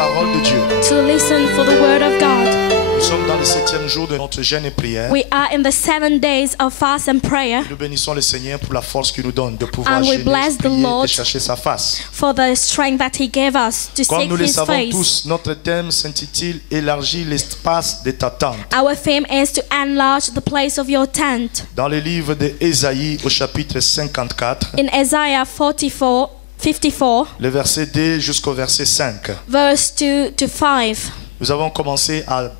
parole de Dieu. to listen for the word of God. Nous sommes dans le 7e jour de notre jeûne et prière. We are in the 7 days of fast and prayer, Nous bénissons le Seigneur pour la force qu'il nous donne de pouvoir and we jeûner, bless the prier Lord et chercher sa face. for the strength that He gave us to Comme seek nous le His savons face. tous, notre thème s'intitule « Élargis l'espace de ta tente ». Our theme is to enlarge the place of your tent. Dans le livre d'Ésaïe au chapitre 54, In Isaiah 54, le verset 2 jusqu'au verset 5. verse 2 to 5, Nous avons commencé à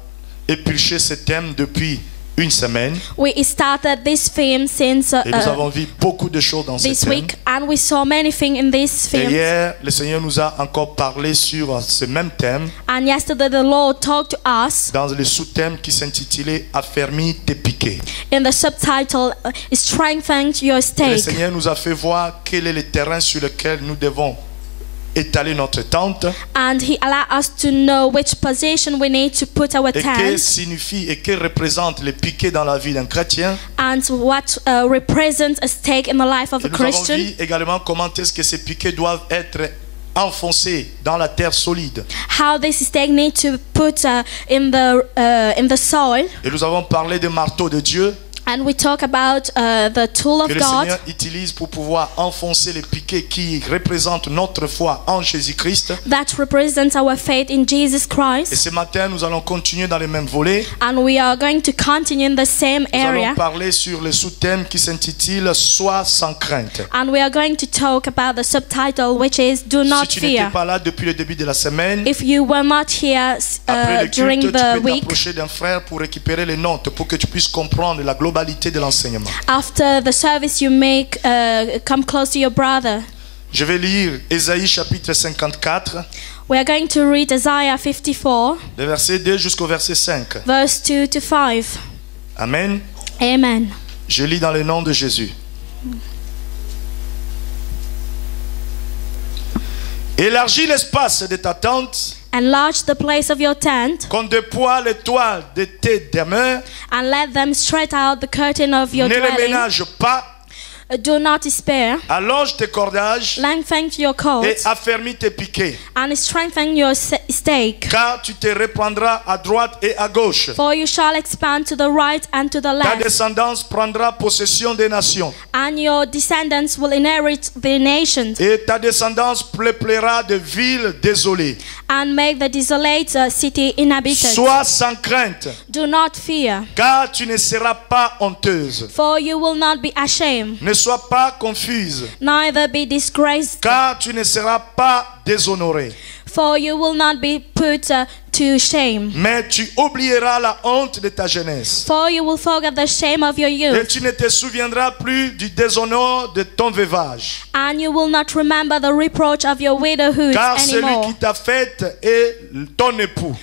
éplucher ce thème depuis une semaine we started this theme since et nous avons vu beaucoup de choses dans ce this thème. week, and we saw many things in this Et theme. hier, le Seigneur nous a encore parlé sur ce même thème And yesterday the Lord talked to us dans le sous-thème qui s'intitulait « Affermis tes piquets ». in the subtitle Strengthen Your Le Stake. Seigneur nous a fait voir quel est le terrain sur lequel nous devons étaler notre tente And He allowed us to know which position we need to put our et que tent, signifie et que représente les piquets dans la vie d'un chrétien. and what represents a stake in the life of Et a nous avons Christian. vu également comment est-ce que ces piquets doivent être enfoncés dans la terre solide. How this stake need to put in the soil. Et nous avons parlé des marteaux de Dieu And we talk about the tool que of le God Seigneur utilise pour pouvoir enfoncer les piquets qui représentent notre foi en Jésus-Christ. that represents our faith in Jesus Et Christ. ce matin, nous allons continuer dans les mêmes volets. And we are going to continue in the same Nous allons area. parler sur le sous-thème qui s'intitule « Sois sans crainte ». And we are going to talk about the subtitle, which is Do Si Not tu n'étais Fear. pas là depuis le début de la semaine, If you were not here après le during culte, tu the peux week, t'approcher d'un frère pour récupérer les notes, pour que tu puisses comprendre la globalité de l'enseignement. after the service you make, come close to your brother. Je vais lire Ésaïe chapitre 54, We are going to read Isaiah 54, le verset 2 jusqu'au verset 5. verse 2 to 5. Amen. Amen. Je lis dans le nom de Jésus. Élargis l'espace de ta tente, Enlarge the place of your tent, qu'on déploie les toiles de tes demeures, and let them stretch out the curtain of your ne les dwelling. ménage pas, Do not despair. allonge tes cordages Lengthen your et cords affermis tes piquets, and strengthen your stake. car tu te reprendras à droite et à gauche. For you shall expand to the right and to the Ta left, descendance prendra possession des nations, and your descendants will inherit the nations, et ta descendance peuplera de villes désolées. and make the desolate city inhabited. Sois sans crainte, Do not fear, car tu ne seras pas honteuse. for you will not be ashamed, Ne sois pas confuse, neither be disgraced, car tu ne seras pas déshonorée. for you will not be put to shame. Mais tu oublieras la honte de ta jeunesse. For you will forget the shame of your Et youth, tu ne te souviendras plus du déshonneur de ton veuvage. and you will not remember the reproach of your widowhood Car celui anymore. qui t'a faite est ton époux.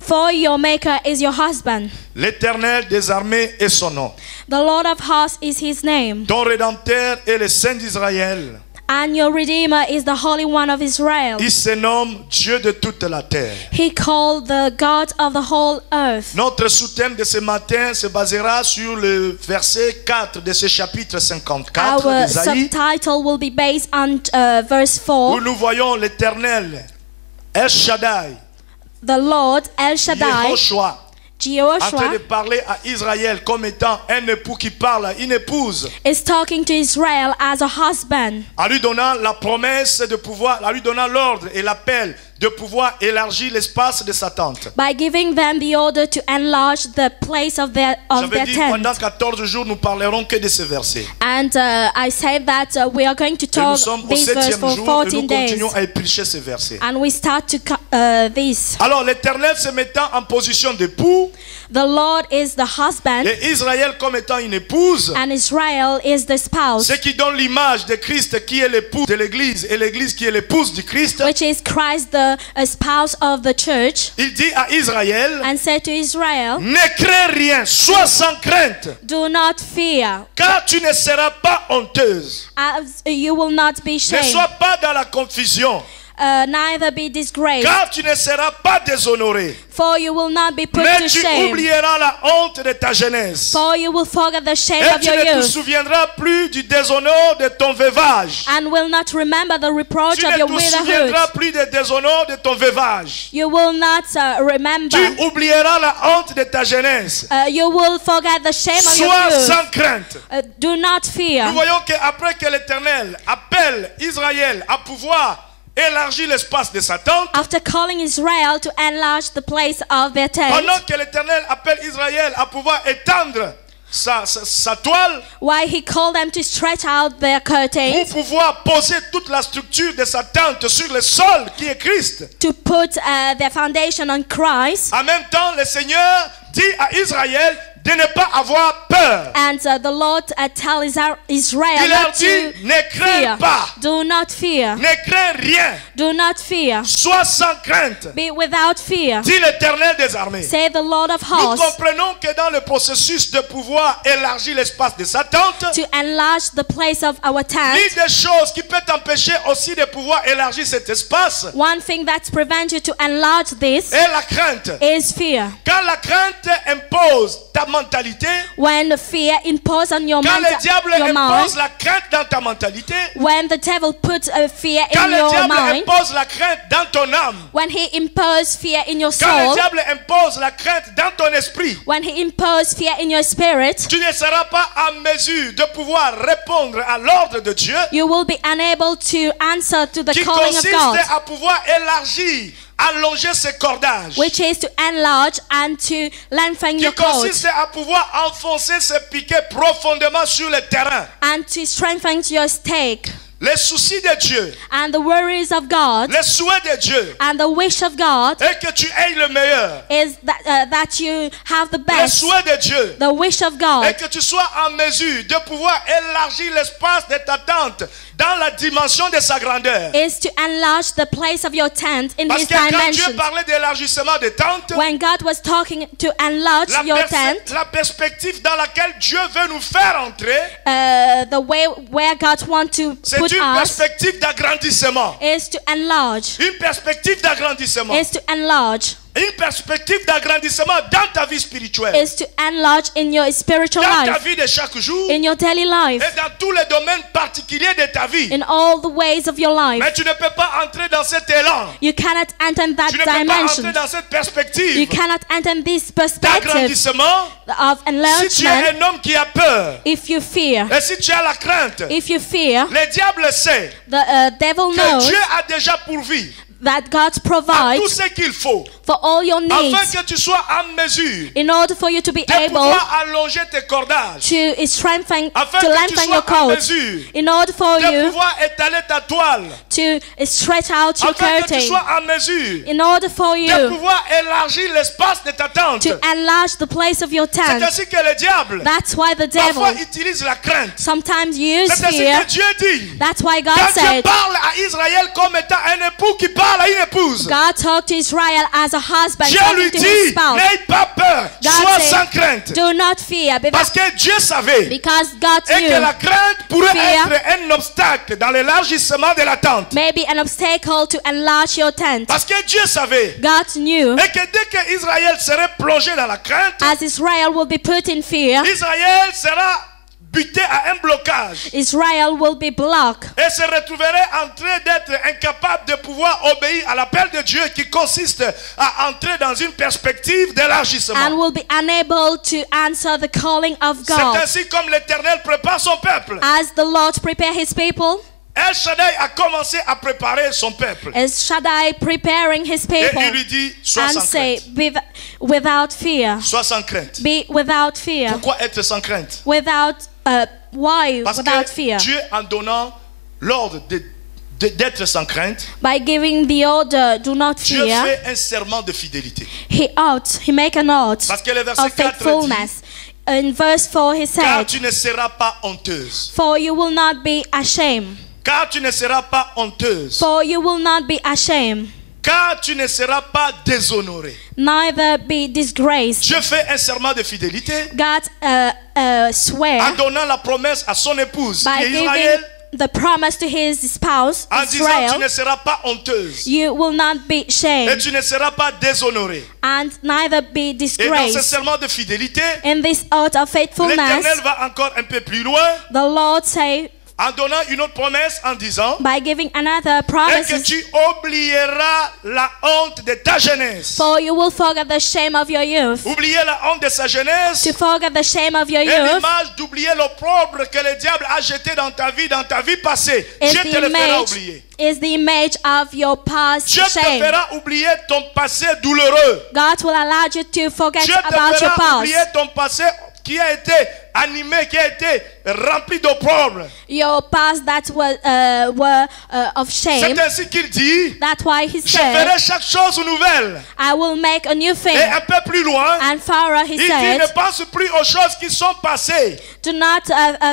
For your maker is your husband. L'Éternel des armées est son nom. The Lord of hosts is his name. Ton Rédempteur est le Saint d'Israël. And your Redeemer is the Holy One of Israel. Il se nomme Dieu de toute la terre. He called the God of the whole earth. Notre sous-thème de ce matin se basera sur le verset 4 de ce chapitre 54 Our d'Ésaïe, subtitle will be based on verse où 4. nous voyons l'Éternel, El Shaddai, The Lord El Shaddai, Yehoshua, en train de Jehoshua, parler à Israël comme étant un époux qui parle à une épouse, is talking to Israel as a husband, en lui donnant la promesse de pouvoir, en lui donnant l'ordre et l'appel de pouvoir élargir l'espace de sa tente. by giving them the order to enlarge the place of their J'avais dit pendant tent. 14 jours, nous parlerons que de ce verset. And I said that we are going to Et nous talk sommes au this verse 7e for jour et 14 nous days. continuons à éplucher ce verset. And we start to this. Alors l'Éternel se mettant en position d'époux The Lord is the husband, et Israël comme étant une épouse, and Israel is the spouse, ce qui donne l'image de Christ qui est l'époux de l'Église et l'Église qui est l'épouse du Christ. which is Christ, the spouse of the church, Il dit à Israël, and said to Israel, ne crains rien, sois sans crainte, do not fear, car tu ne seras pas honteuse. as you will not be Ne shamed. sois pas dans la confusion. neither be disgraced, car tu ne seras pas déshonoré. for you will not be put Mais to tu shame, oublieras la honte de ta jeunesse. for you will forget the shame Et of tu your ne te youth, souviendras plus du déshonneur de ton veuvage. and will not remember the reproach Tu of ne your te widowhood. souviendras plus du déshonneur de ton veuvage. You will not remember. Tu oublieras la honte de ta jeunesse. You will forget the shame of your Sois youth. sans crainte. Do not fear. Nous voyons qu'après que l'Éternel appelle Israël à pouvoir élargir l'espace de sa tente, After calling Israel to enlarge the place of their tent, pendant que l'Éternel appelle Israël à pouvoir étendre sa toile why he called them to stretch out their pour curtains, pouvoir poser toute la structure de sa tente sur le sol qui est Christ. to put their foundation on Christ. En même temps, le Seigneur dit à Israël de ne pas avoir peur. And the Lord tell Israel Il leur not dit, to ne crains fear. pas, Do not fear. ne crains rien, Do not fear. sois sans crainte, Be without fear. dit l'Éternel des armées. Say the Lord of Nous hosts. comprenons que dans le processus de pouvoir élargir l'espace de sa tente, To enlarge the place of our tent, l'une des choses qui peut t'empêcher aussi de pouvoir élargir cet espace one thing that prevents you to enlarge this est la crainte. is fear. Quand la crainte impose ta mentalité, When fear imposes on your, quand le diable your impose mind, la crainte dans ta mentalité, when the devil puts a fear quand in le your diable mind, impose la crainte dans ton âme, when he imposes fear in your quand le soul, diable impose la crainte dans ton esprit, when he imposes fear in your spirit, tu ne seras pas en mesure de pouvoir répondre à l'ordre de Dieu you will be unable to answer to the qui calling of consiste God, à pouvoir élargir, allonger ses cordages, which is to enlarge and to lengthen qui your cord consiste à pouvoir enfoncer ses piquets profondément sur le terrain. and to strengthen your stake. Les soucis de Dieu, And the worries of God les souhaits de Dieu, and the wish of God et que tu aies le meilleur. is that you have the Les best. souhaits de Dieu, The wish of et God que tu sois en mesure de pouvoir élargir l'espace de ta tente dans la dimension de sa grandeur. is to enlarge the place of your tent in Parce His que quand Dieu dimensions. parlait d'élargissement de tentes, When God was talking to enlarge your tent, la perspective dans laquelle Dieu veut nous faire entrer, the way where God wants to c'est put une us perspective d'agrandissement. is to enlarge. Une perspective d'agrandissement. Is to enlarge. Une perspective d'agrandissement dans ta vie spirituelle. Is to enlarge in your spiritual Dans ta life, vie de chaque jour. in your daily life, Et dans tous les domaines particuliers de ta vie. in all the ways of your life. Mais tu ne peux pas entrer dans cet élan. You cannot enter in that Tu ne peux pas dimension. entrer dans cette You perspective cannot enter in this perspective d'agrandissement of si tu es enlargement un homme qui a peur. if you fear. Et si tu as la crainte, If you fear, le diable sait the devil que knows Dieu a déjà pourvu that God à tout provides ce qu'il faut for all your afin needs que tu sois en mesure in order for you to be de able pouvoir allonger tes cordages, to strengthen, afin to que tu lengthen sois your en cord, mesure in order for de you pouvoir étaler ta toile, to stretch out your afin que tu curtain, sois en mesure in order for de you pouvoir élargir l'espace de ta tente. to enlarge the place of your C'est tent. ainsi que le diable That's why the parfois devil utilise la crainte. sometimes uses C'est ainsi fear. que Dieu dit. That's why God Quand Dieu said, parle à Israël comme étant un époux qui parle à une épouse, God talked to Israel as a husband Dieu lui talking to his dit, spouse. n'aie pas peur, God sois said, sans crainte. do not fear, Parce que Dieu savait because God et que knew la crainte pourrait Fear être un obstacle dans l'élargissement de la tente. maybe an obstacle to enlarge your tent. Parce que Dieu savait God knew et que dès que Israël serait plongé dans la crainte, as Israel will be put in fear, Israël sera buté à un blocage Israel will be blocked et se retrouverait en train d'être incapable de pouvoir obéir à l'appel de Dieu qui consiste à entrer dans une perspective and d'élargissement. will be unable to answer the calling of C'est God. ainsi comme l'Éternel prépare son peuple. As the Lord prepare his people, El Shaddai a commencé à préparer son peuple. is Shaddai preparing his Et people il lui dit, sois and sans say, crainte. without fear. Sois sans crainte. Be without fear. Pourquoi être sans crainte? Without, why Parce without que fear? Dieu, en donnant l'ordre d'être sans crainte, By giving the order, do not Dieu fear, fait un serment de fidélité. he make an oath Parce que le verset of 4 dit, faithfulness. In verse 4 he car said, tu ne seras pas honteuse. for you will not be ashamed. Car tu ne seras pas honteuse. For you will not be ashamed, Car tu ne seras pas déshonorée. neither be disgraced. Dieu fait un serment de fidélité God en swear donnant la promesse à son épouse, By qui est giving Israël, the promise to his spouse, en disant Israel, tu ne seras pas honteuse you will not be et shamed tu ne seras pas déshonorée. and neither be Et dans ce disgraced. serment de fidélité, In this oath of faithfulness, l'Éternel va encore un peu plus loin the Lord say, en donnant une autre promesse en disant by giving another et que promise, tu oublieras la honte de ta jeunesse. for you will forget the shame of your youth. Oublier la honte de sa jeunesse To forget the shame of your et youth l'image d'oublier l'opprobre que le diable a jeté dans ta vie passée. is Dieu te le fera oublier. the image of your past Dieu te shame. fera oublier ton passé douloureux. God will allow you to forget Dieu te about your fera oublier past. ton passé qui a été animé, qui a été rempli d'opprobre. Your past that were of shame. C'est ainsi qu'il dit, That's why he je said, ferai chaque chose nouvelle. I will make a new thing. Et un peu plus loin, And Pharaoh, he il dit, said, ne pense plus aux choses qui sont passées. do not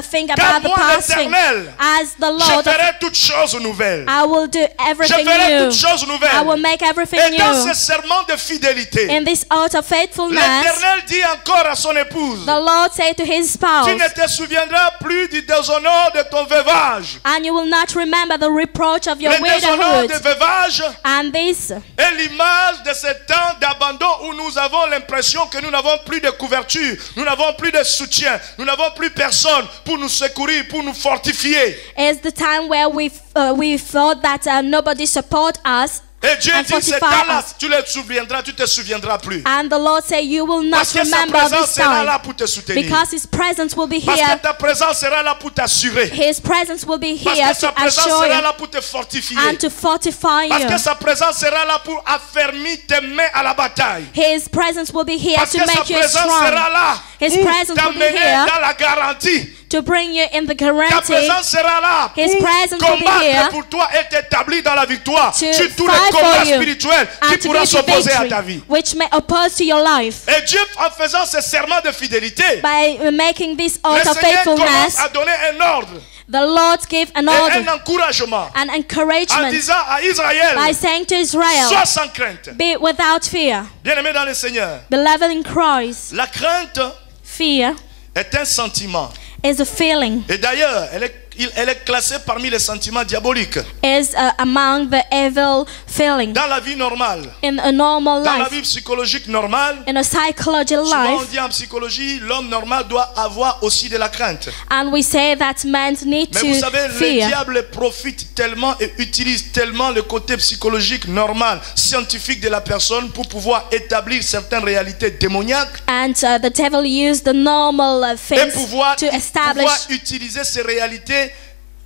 think Car about the moi, past thing. l'Éternel, As the je Lord, ferai toutes choses nouvelles. I will do Je everything ferai new. toutes choses I will nouvelles. make everything Et dans ce new. serment de fidélité, In this oath of faithfulness, l'Éternel dit encore à son épouse, the Lord said to his spouse, tu ne te souviendras plus du déshonneur de ton veuvage. and you will not remember the reproach of your Le déshonneur widowhood. de veuvage And this est l'image de ce temps d'abandon où nous avons l'impression que nous n'avons plus de couverture, nous n'avons plus de soutien, nous n'avons plus personne pour nous secourir, pour nous fortifier. is the time where we thought that nobody support us. Et Dieu And dit, ce fortify temps-là, us. tu le souviendras, tu te souviendras plus. And the Lord said, you will not Parce que sa remember présence this sera là time. pour te soutenir. Because his presence will be Parce here. que ta présence sera là pour t'assurer. His presence will be Parce here que sa to présence assure sera you là pour te fortifier. and to fortify Parce you. que sa présence sera là pour affermir tes mains à la bataille. His presence will be here Parce to que sa make you présence strong. sera là His pour presence will be t'amener here dans la garantie. to bring you in the Ta guarantee. présence sera là His pour presence will be combattre here pour toi et t'établir dans la victoire to sur tous fight les for combats you spirituels qui and to pourront give you s'opposer à victory, ta vie. which may oppose to your life. Et Dieu, en faisant ce serment de fidélité, By making this le oath of Seigneur commence faithfulness, à donner un ordre the Lord gave an et un order, encouragement an en encouragement disant à Israël, by saying to Israel, sois sans crainte. be without fear. Bien-aimé dans le Seigneur, Beloved in Christ, la crainte fear est un sentiment. is a feeling, Et d'ailleurs, elle est classée parmi les sentiments diaboliques. is among the evil feelings Dans la vie normale, in a normal dans la life. vie psychologique normale, In a psychological souvent on life, dit en psychologie, l'homme normal doit avoir aussi de la crainte. and we say that men need Mais vous to savez, le fear. diable profite tellement et utilise tellement le côté psychologique normal, scientifique de la personne pour pouvoir établir certaines réalités démoniaques And the devil used the normal et things pouvoir to establish utiliser ces réalités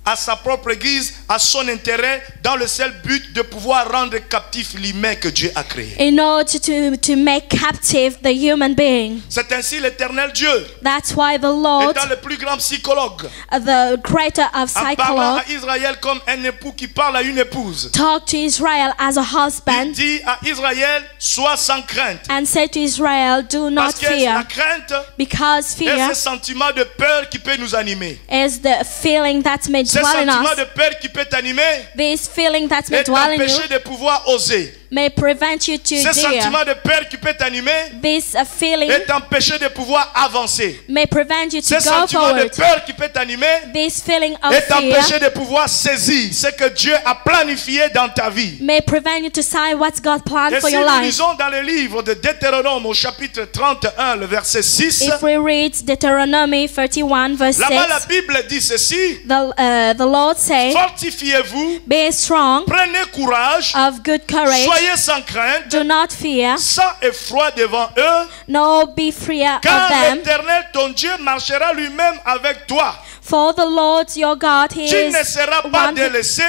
à sa propre guise, à son intérêt, dans le seul but de pouvoir rendre captif l'humain que Dieu a créé. in order to make captive the human being. C'est ainsi l'Éternel Dieu, That's why the Lord, étant le plus grand psychologue, the creator of en parlant psychology, à Israël comme un époux qui parle à une épouse, talked to Israel as a il husband dit à Israël, sois sans crainte. and said to Israel, do not Parce que la fear, crainte because est fear ce sentiment de peur qui peut nous animer. is the feeling that may Ce dwell in sentiment us. de peur qui peut t'animer This feeling that may et dwell in you t'empêcher de pouvoir oser. may prevent you to Ce dare. sentiment de peur qui peut t'animer This feeling et t'empêcher de pouvoir avancer. may prevent you to Ce go sentiment de forward. peur qui peut t'animer This feeling of et fear t'empêcher de pouvoir saisir ce que Dieu a planifié dans ta vie. may prevent you to sign what God planned Et for si your nous life. lisons dans le livre de Deutéronome au chapitre 31, le verset 6, If we read Deuteronomy 31 verse 6, là-bas la Bible dit ceci, the Lord say, fortifiez-vous, be strong, prenez courage, of good courage, soyez sans crainte, do not fear, sans effroi devant eux, nor be fear of car them, l'Éternel ton Dieu marchera lui-même avec toi. for the Lord your God, He Tu ne is seras pas one, délaissé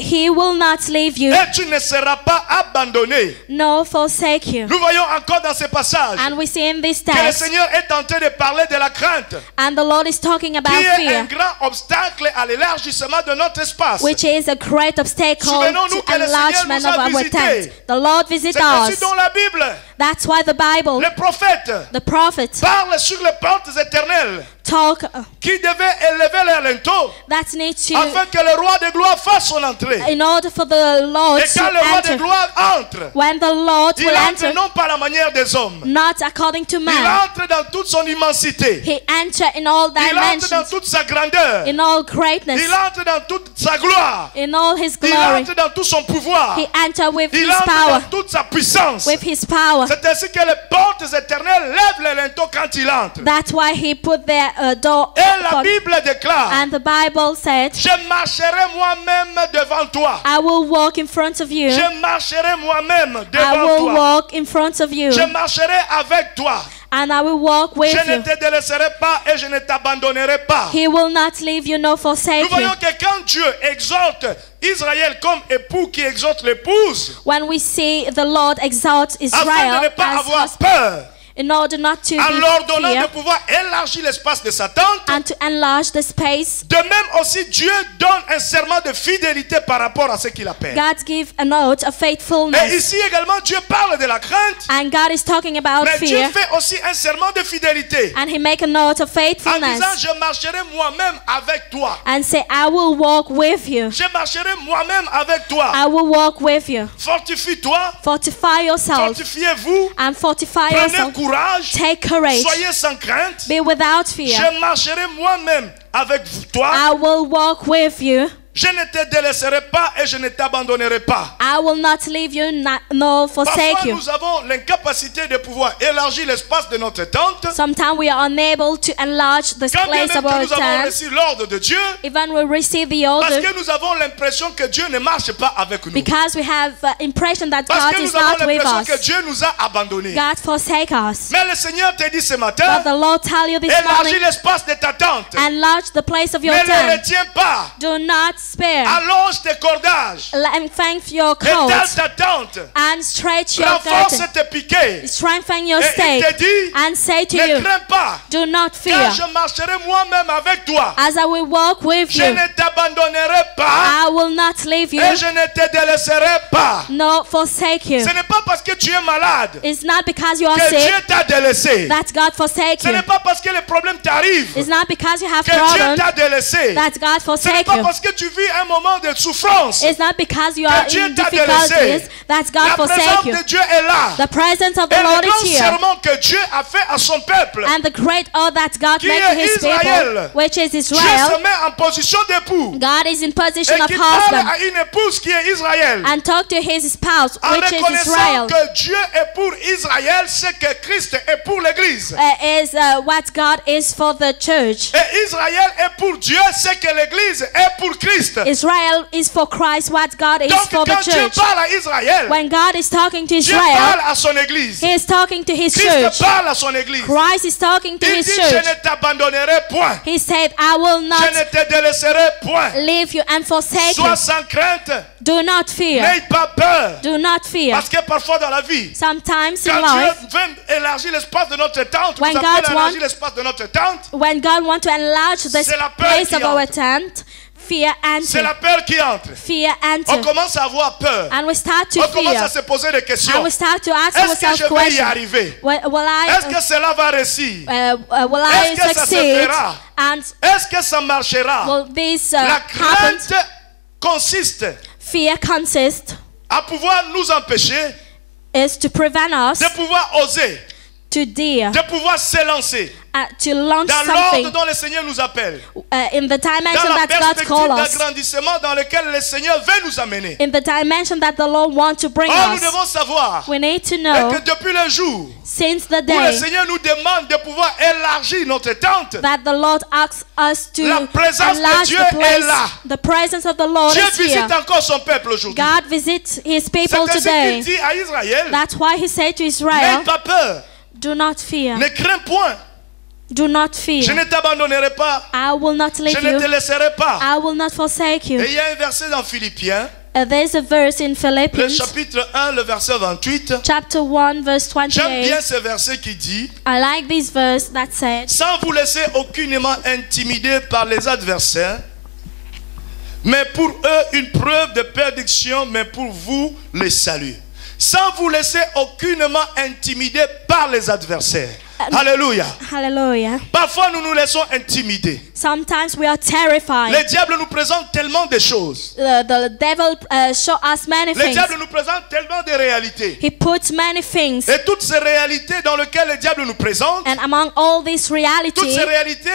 He will not leave you, et tu ne seras pas abandonné. nor forsake you. Nous voyons encore dans ce passage And we see in this que le text, Seigneur est en train de parler de la crainte, and the Lord is talking about qui est un fear, grand obstacle à l'élargissement de notre espace. which is a great obstacle Souvenons-nous to que le Seigneur enlargement nous of a our visités. tent. The Lord visit C'est ainsi us. dont la Bible, That's why the Bible, les prophètes, the prophet, parle sur les portes éternelles talk qui devaient élever leur linteau that need to afin que le roi de gloire fasse son entrée. entrer. in order for the Lord Et to quand le roi de enter, gloire entre, when the Lord il will entre enter, non par la manière des hommes. not according to Il man, entre dans toute son immensité. he enter in all Il entre dans dimensions, toute sa grandeur. in all greatness, Il entre dans toute sa gloire. in all his Il glory. entre dans tout son pouvoir. He enter with Il his entre power, dans toute sa puissance. with his power. C'est ainsi que les portes éternelles lèvent les linteaux quand il entre. That's why he put their door Et la open. Bible déclare, And the Bible said, je marcherai moi-même devant toi. I will walk in front of you. Je marcherai moi-même I devant will toi. walk in front of you. Je marcherai avec toi. And I will walk with Je ne you. te délaisserai pas et je ne t'abandonnerai pas. He will not leave you nor forsake Nous you. voyons que quand Dieu exhorte Israël comme époux qui exhorte l'épouse, When we see the Lord exalt afin de Israel ne pas as avoir husband, peur, in order not to en leur donnant be de fear pouvoir élargir l'espace de sa tente, and to enlarge the space, de même aussi Dieu donne un serment de fidélité par rapport à ce qu'il appelle. God give an oath of Et faithfulness. ici également Dieu parle de la crainte, And God is talking about mais Dieu fear. fait aussi un serment de fidélité And he make a note of en faithfulness disant je marcherai moi-même avec toi. and say, I will walk with you. Je marcherai moi-même avec toi. I will walk with you. Fortifie-toi, Fortify yourself fortifiez-vous, and fortify prenez yourself. courage, Take courage. soyez sans crainte. Be without fear. Je marcherai moi-même avec toi. I will walk with you. Je ne te délaisserai pas et je ne t'abandonnerai pas. I will not leave you nor forsake Parfois, you. nous avons l'incapacité de pouvoir élargir l'espace de notre tente. Sometimes we are unable to enlarge the Quand bien place même of our que nous avons tent. reçu l'ordre de Dieu, Even we receive the parce order que nous avons l'impression que Dieu ne marche pas avec nous. because we have impression that Parce God que is nous avons not with l'impression que us. Dieu nous a abandonnés. God forsake us. Mais le Seigneur te dit ce But matin, the Lord tell you this élargis morning, l'espace de ta tente. enlarge the place of your Ne le tent. retiens pas. Do not spare. Allonge tes cordages. Lengthen your Étale coat ta tente. and stretch your Renforce curtain. tes piquets. Strengthen your Et il stake te dit, and say to ne you, crains pas. do not Car fear. je marcherai moi-même avec toi. As I will walk with Je you, ne t'abandonnerai pas I will not leave you et je ne te délaisserai pas. nor forsake you. Ce n'est pas parce que tu es malade It's not because you are que Dieu sick t'a délaissé. that God forsake Ce you. n'est pas parce que les problèmes t'arrivent It's not because you have que Dieu problems t'a délaissé. that God Ce n'est forsake pas you. parce que tu vis un moment de souffrance. It's not because you are Dieu in t'a difficulties délaissé. that God La forsake présence you. de Dieu est là. The presence of Et the Lord le grand is here. serment que Dieu a fait à son peuple, And the great oath that God Qui made to est his Israël. people, which is Dieu se Israel, met en position d'époux God is in position et of qui parle husband à une épouse qui est Israël. and talk to his spouse, En which is reconnaissant Israel. que Dieu est pour Israël, c'est que Christ est pour l'Église. Is what God is for the church. Et Israël est pour Dieu, c'est que l'Église est pour Christ. Israel is for Christ, what God is Donc for the quand Dieu church. parle à Israël, When God is talking to Dieu Israel, parle à son Église. He is talking to his Christ church. parle à son Église. Christ is talking to Il his dit, je church. ne t'abandonnerai point. He said, I will Je not ne te délaisserai point. leave you and forsake Sois you. sans crainte. Do not fear. N'aie pas peur. Do not fear. Parce que parfois dans la vie, Sometimes in quand life, Dieu veut élargir l'espace de notre tente, When nous God appelle à élargir wants- l'espace de notre tente, when God wants to enlarge the C'est la peur place qui of our entre. tent, fear c'est enter. la peur qui entre. Fear On enter. commence à avoir peur. And we start to On commence à fear. se poser des questions. And we start to ask Est-ce que ourselves je vais y questions. arriver? Will Est-ce I, que cela va réussir? will I Est-ce que ça se succeed? fera? And Est-ce que ça marchera? will this La happen? crainte consiste Fear consists à pouvoir nous empêcher is to prevent us de pouvoir oser, to dare, de pouvoir s'élancer to launch dans l'ordre something dont le Seigneur nous appelle, in the dans dimension la that God perspective called us, d'agrandissement dans lequel le Seigneur veut nous amener. in the dimension that the Lord wants to bring Or, nous us. devons savoir We need to et know que depuis le jour since the où le day Seigneur nous demande de pouvoir élargir notre tente, that the Lord asks us to La présence de enlarge Dieu the place, est là. the presence of the Lord Dieu is here. visite encore son peuple aujourd'hui. God visits his C'est people ainsi today. qu'il dit à Israël, That's why he said to n'aie Israel, pas peur, do not fear. ne crains point, Do not je fear. ne t'abandonnerai pas, I will not je leave ne te you. laisserai pas. I will not forsake Et you. il y a un verset dans Philippiens, There's a verse in le Philippians, chapitre 1, le verset 28. chapter 1, verse J'aime bien 28. ce verset qui dit, I like this verse that said, sans vous laisser aucunement intimider par les adversaires, mais pour eux une preuve de perdition, mais pour vous le salut. Sans vous laisser aucunement intimider par les adversaires. Alléluia. Hallelujah. Parfois, nous nous laissons intimider. Sometimes we are terrified. Le diable nous présente tellement de choses. The devil show us many Le things. diable nous présente tellement de réalités. He puts many things. Et toutes ces réalités dans lesquelles le diable nous présente, And among all these toutes realities, ces réalités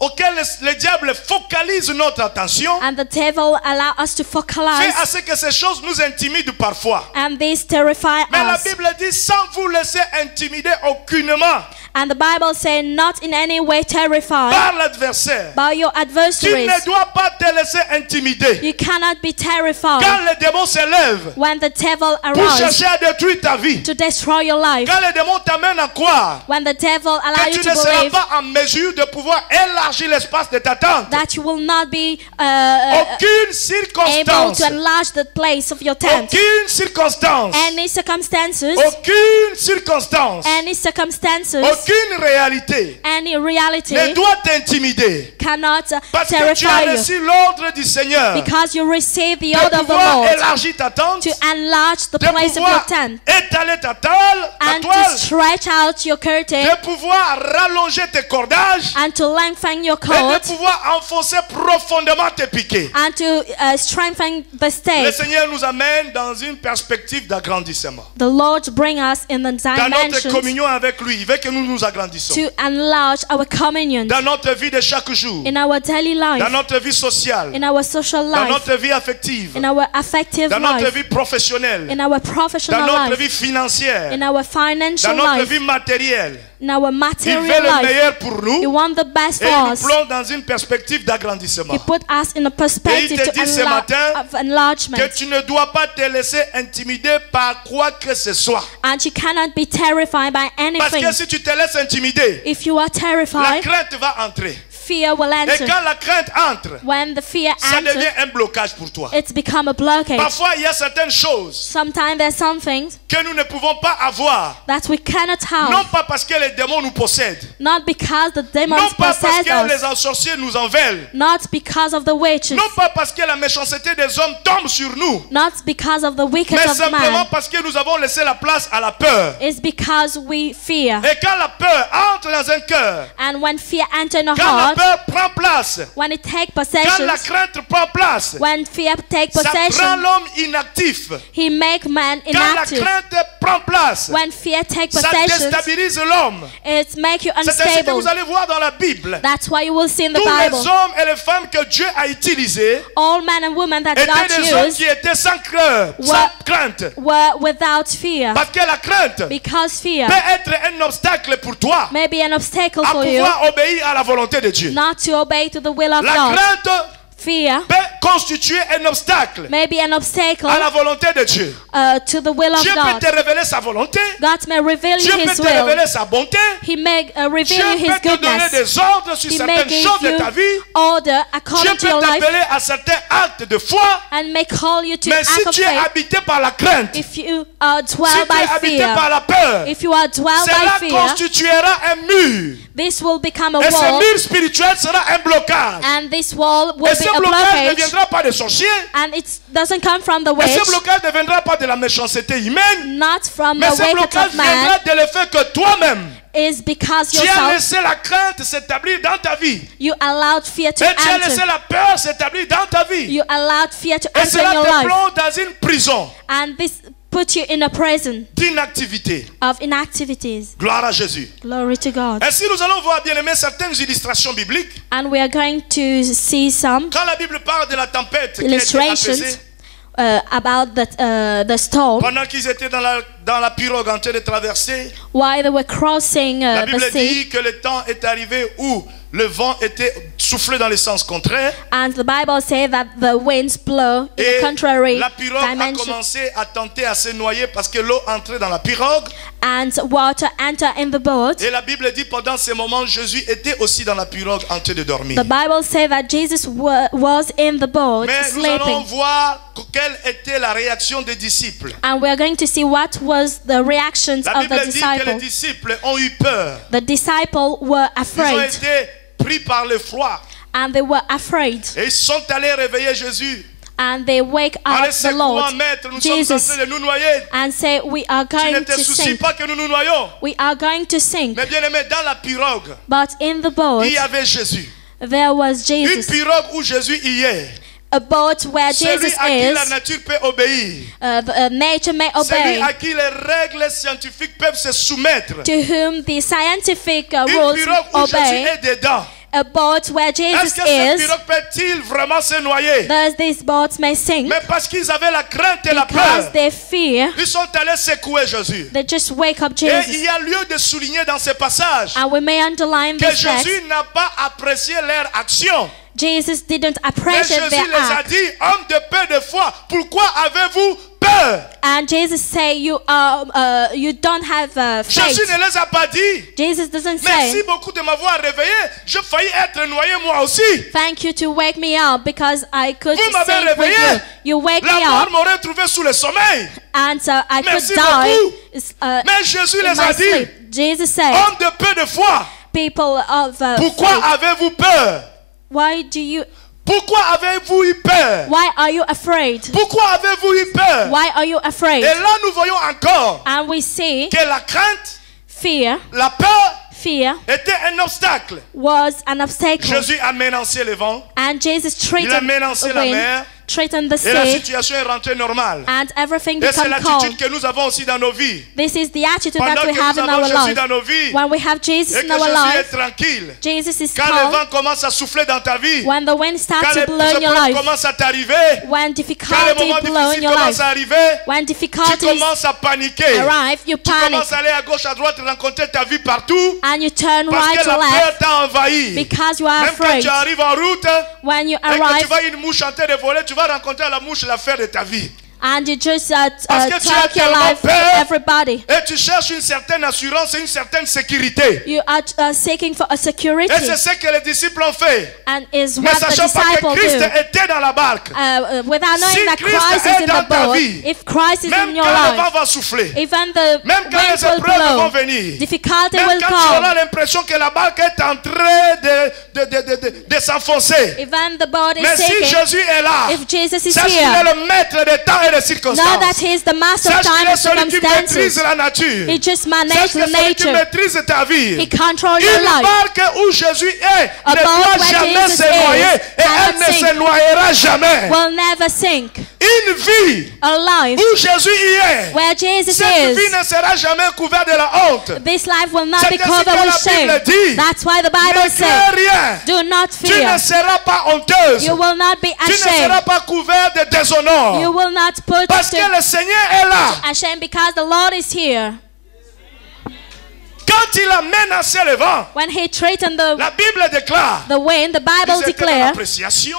auxquelles le diable focalise notre attention, and the devil allow us to fait focalize, à ce que ces choses nous intimident parfois. and these terrify Mais la us. Bible dit sans vous laisser intimider aucunement And the Bible says, not in any way terrified par l'adversaire. by your Tu adversaries. ne dois pas te laisser intimider. You cannot be terrified Quand les démons s'élèvent when the devil pour arises chercher à détruire ta vie, to destroy your life. quand les démons t'amènent à croire When the devil allow que you tu to ne seras believe pas en mesure de pouvoir élargir l'espace de ta tente, that you will not be aucune able circonstance, to enlarge the place of your tent. aucune circonstance, Any circumstances, aucune circonstance, any circumstances, aucune réalité any reality ne doit t'intimider. cannot Parce que tu as terrify you, reçu l'ordre du Seigneur because you receive the de order of the pouvoir Lord élargir ta tente, to enlarge the de place of your pouvoir tent étaler ta toile, and to stretch out your curtain de pouvoir rallonger tes cordages and to lengthen your et de coat pouvoir enfoncer profondément tes piquets. and to strengthen the Le stake. Seigneur nous amène dans une perspective d'agrandissement. The Lord bring us in the Dans notre dimensions communion avec lui, il veut que nous nous agrandissions. to enlarge our communion Dans notre vie de chaque jour, in our daily dans life, notre vie sociale, in our social dans life, notre vie affective, in our affective dans notre life, vie professionnelle, in our dans professional notre life, vie financière, in our dans financial notre life, vie matérielle. in our Il material veut le life. meilleur pour He nous wants the best et il for nous us. plonge dans une perspective d'agrandissement. He put us in a perspective te dit ce matin of enlargement. Que tu ne dois pas te laisser intimider par quoi que ce soit. And you cannot be terrified by Parce anything. que si tu te laisses intimider, If you are la terrified, crainte va entrer. fear will Et enter. quand la crainte entre, When the fear ça devient enters, un blocage pour toi. it's become a blockage. Parfois, il y a certaines choses Sometimes there's some things que nous ne pouvons pas avoir. that we cannot Non have, pas parce que les démons nous possèdent. not because the demons Non pas parce possess que us, les sorciers nous enveulent. not because of the witches, Non pas parce que la méchanceté des hommes tombe sur nous. not because of the Mais wickedness of simplement man. parce que nous avons laissé la place à la peur. It's because we fear. Et quand la peur entre dans un cœur, And when fear enters in a quand la heart, peur prend place, when it takes quand la possession, crainte prend place, when fear takes ça prend possession, l'homme inactif. he make man Quand la inactive. crainte prend place, When fear takes ça possession, déstabilise l'homme. it make you C'est ainsi que unstable. vous allez voir dans la Bible. That's why you will see in the Tous les Bible, hommes et les femmes que Dieu a utilisés all men and women that étaient God des hommes used qui étaient sans cœur, sans What? crainte. were without fear. Parce que la crainte Because fear peut être un obstacle pour toi may be an obstacle à for you pouvoir obéir à la volonté de Dieu. not to obey to the will of La God. crainte Fear peut constituer un obstacle may be an obstacle à la volonté de Dieu. to the will of Dieu peut God. te révéler sa volonté. God may reveal you Dieu peut His te will. révéler sa bonté. He may Dieu reveal you His peut te donner goodness. des ordres sur He may certaines give choses de ta you vie. order Dieu according to peut your life t'appeler à certains actes de foi. and may call you to Mais si act of tu es faith. habité par la crainte, If you si dwell tu es by habité fear, par la peur, if you are dwell by cela fear, constituera un mur. this will become a Et ce wall, mur spirituel sera un blocage. and this wall will Et be ce a blocage ne blockage, viendra pas des sorciers. and it doesn't come from the Et ce witch, blocage ne viendra pas de la méchanceté humaine. not from Mais the ce wickedness blocage of man, viendra de le fait que toi-même, is because tu as yourself, laissé la crainte s'établir dans ta vie. you allowed fear to Et tu as laissé enter. la peur s'établir dans ta vie. You allowed fear to Et enter in cela your te life, plonge dans une prison and this put you in a prison d'inactivité. of inactivities. Gloire à Jésus. Glory to God. Ainsi, nous allons voir, bien aimé, certaines illustrations bibliques. And we are going to see some Quand la Bible parle de la tempête qui a été illustrations apaisée, about the storm, pendant qu'ils étaient dans la pirogue en train de traverser, while they were crossing la the Bible sea, dit que le temps est arrivé où le vent était soufflé dans le sens contraire and the Bible says that the winds blow in et a contrary la pirogue a dimension, commencé à tenter à se noyer parce que l'eau entrait dans la pirogue. and water enter in the boat. Et la Bible dit pendant ces moments, Jésus était aussi dans la pirogue en train de dormir. The Bible says that Jesus was in the boat Mais nous allons sleeping, voir quelle était la réaction des disciples. and we are going to see what was the reactions La of the Bible dit que les disciples. disciples ont eu peur. The disciples were Ils ont afraid, été pris par le froid. and they were afraid, Et ils sont allés réveiller Jésus. And they wake Allez, up the secouant, Lord maître, nous sommes en Jesus train de nous noyer. and say, we are Tu ne going te to soucies sink. pas que nous nous noyons. We are going to sink. Mais bien aimé, dans la pirogue, But in the boat, il y avait Jésus. there was Une Jesus. pirogue où Jésus y est. A boat where Celui Jesus à qui la is, nature peut obéir. nature may Celui obey, à qui les règles scientifiques peuvent se soumettre. to whom the scientific Une rules pirogue où Jésus obey. est dedans. A boat where Est-ce Jesus que cette is, pirogue peut-il vraiment se noyer? thus these boats may sink Mais parce qu'ils avaient la crainte et la because peur, they fear. ils sont allés secouer Jésus. They just wake up Et il Jesus. y a lieu de souligner dans ces passages And we may underline que this text. Jésus n'a pas apprécié leur action. Jesus didn't Mais appreciate Jésus their les a act. dit, hommes de peu de foi, pourquoi avez-vous peur? And Jesus say you don't have faith. Jésus ne les a pas dit, Jesus doesn't merci say, beaucoup de m'avoir réveillé, j'ai failli être noyé moi aussi. thank you to wake me up because I could Vous m'avez sink with réveillé. you. You wake La me mort up m'aurait trouvé sous le sommeil. and I Merci could die beaucoup. Mais Jésus in les a my dit, sleep. Jesus said, hommes de peu de foi, people of pourquoi faith, avez-vous peur? Pourquoi avez-vous eu peur? why are you afraid? Pourquoi avez-vous eu peur? Why are you afraid? Et là, nous voyons encore And we see que la crainte, fear la peur fear était un obstacle. was an obstacle. Jésus a menacé le vent, And Jesus il a threatened menacé the la wind, mer, threatened the et la sea, situation est rentrée normale. and everything Et c'est became l'attitude calm. que nous avons aussi dans nos vies. This is the attitude Pendant that we que have nous in avons our Jésus life. dans nos vies, When we have Jesus et in que our Jésus est life, tranquille, Jesus is quand le calm. vent commence à souffler dans ta vie, When the wind starts quand to les blow in your épreuves life, commencent à t'arriver, when quand les difficulty moments blow in difficiles your commencent life, à arriver, when tu difficulties commences à paniquer. arrive, you Tu panic commences à aller à gauche, à droite, rencontrer ta vie partout, and you turn parce right que la or peur left t'a envahi. because you are Même quand afraid. tu arrives en route, When you et que tu arrive vois une mouche en train de voler, tu vas rencontrer la mouche, l'affaire de ta vie. and you just Parce que tu as talk your tellement life to peur. everybody, Et tu cherches une certaine assurance et une certaine sécurité. you are seeking for a Et security, c'est ce que les disciples ont fait. and is Mais what the sachant pas que disciples Christ do. était dans la barque. Without knowing Si that Christ Christ est is in dans the ta boat, vie, if Christ is Même in your quand le vent life, va souffler, even the même quand wind les will épreuves vont blow, venir, difficulty même will quand tu auras come, l'impression que la barque est en train de s'enfoncer. even the boat is Mais si sinking, Jésus est là, if Jesus is sache qu'il est here, le maître des temps et des know circonstances. that He is the master of Sache qu'il time est and celui qui maîtrise circumstances. la nature. He just Sache manages que the celui qui nature. maîtrise ta vie. He controls your Une life. barque où Jésus est A ne boat doit where jamais Jesus se noyer is et elle cannot ne se sink. noyera jamais. Will never sink. Une vie A life où Jésus y est, where Jesus cette vie is, ne sera jamais couverte de la honte. this life will not C'est be ainsi que covered la with shame. Bible dit. That's why the Ne Bible says, crains rien. do not Tu ne fear. seras pas honteuse. You will not be Tu ne seras ashamed. pas couvert de déshonneur. You will not put Parce que to le Seigneur est là. ashamed because the Lord is here. Quand il a menacé le vent, When He threatened la Bible déclare, the wind, the Bible ils étaient dans declares l'appréciation.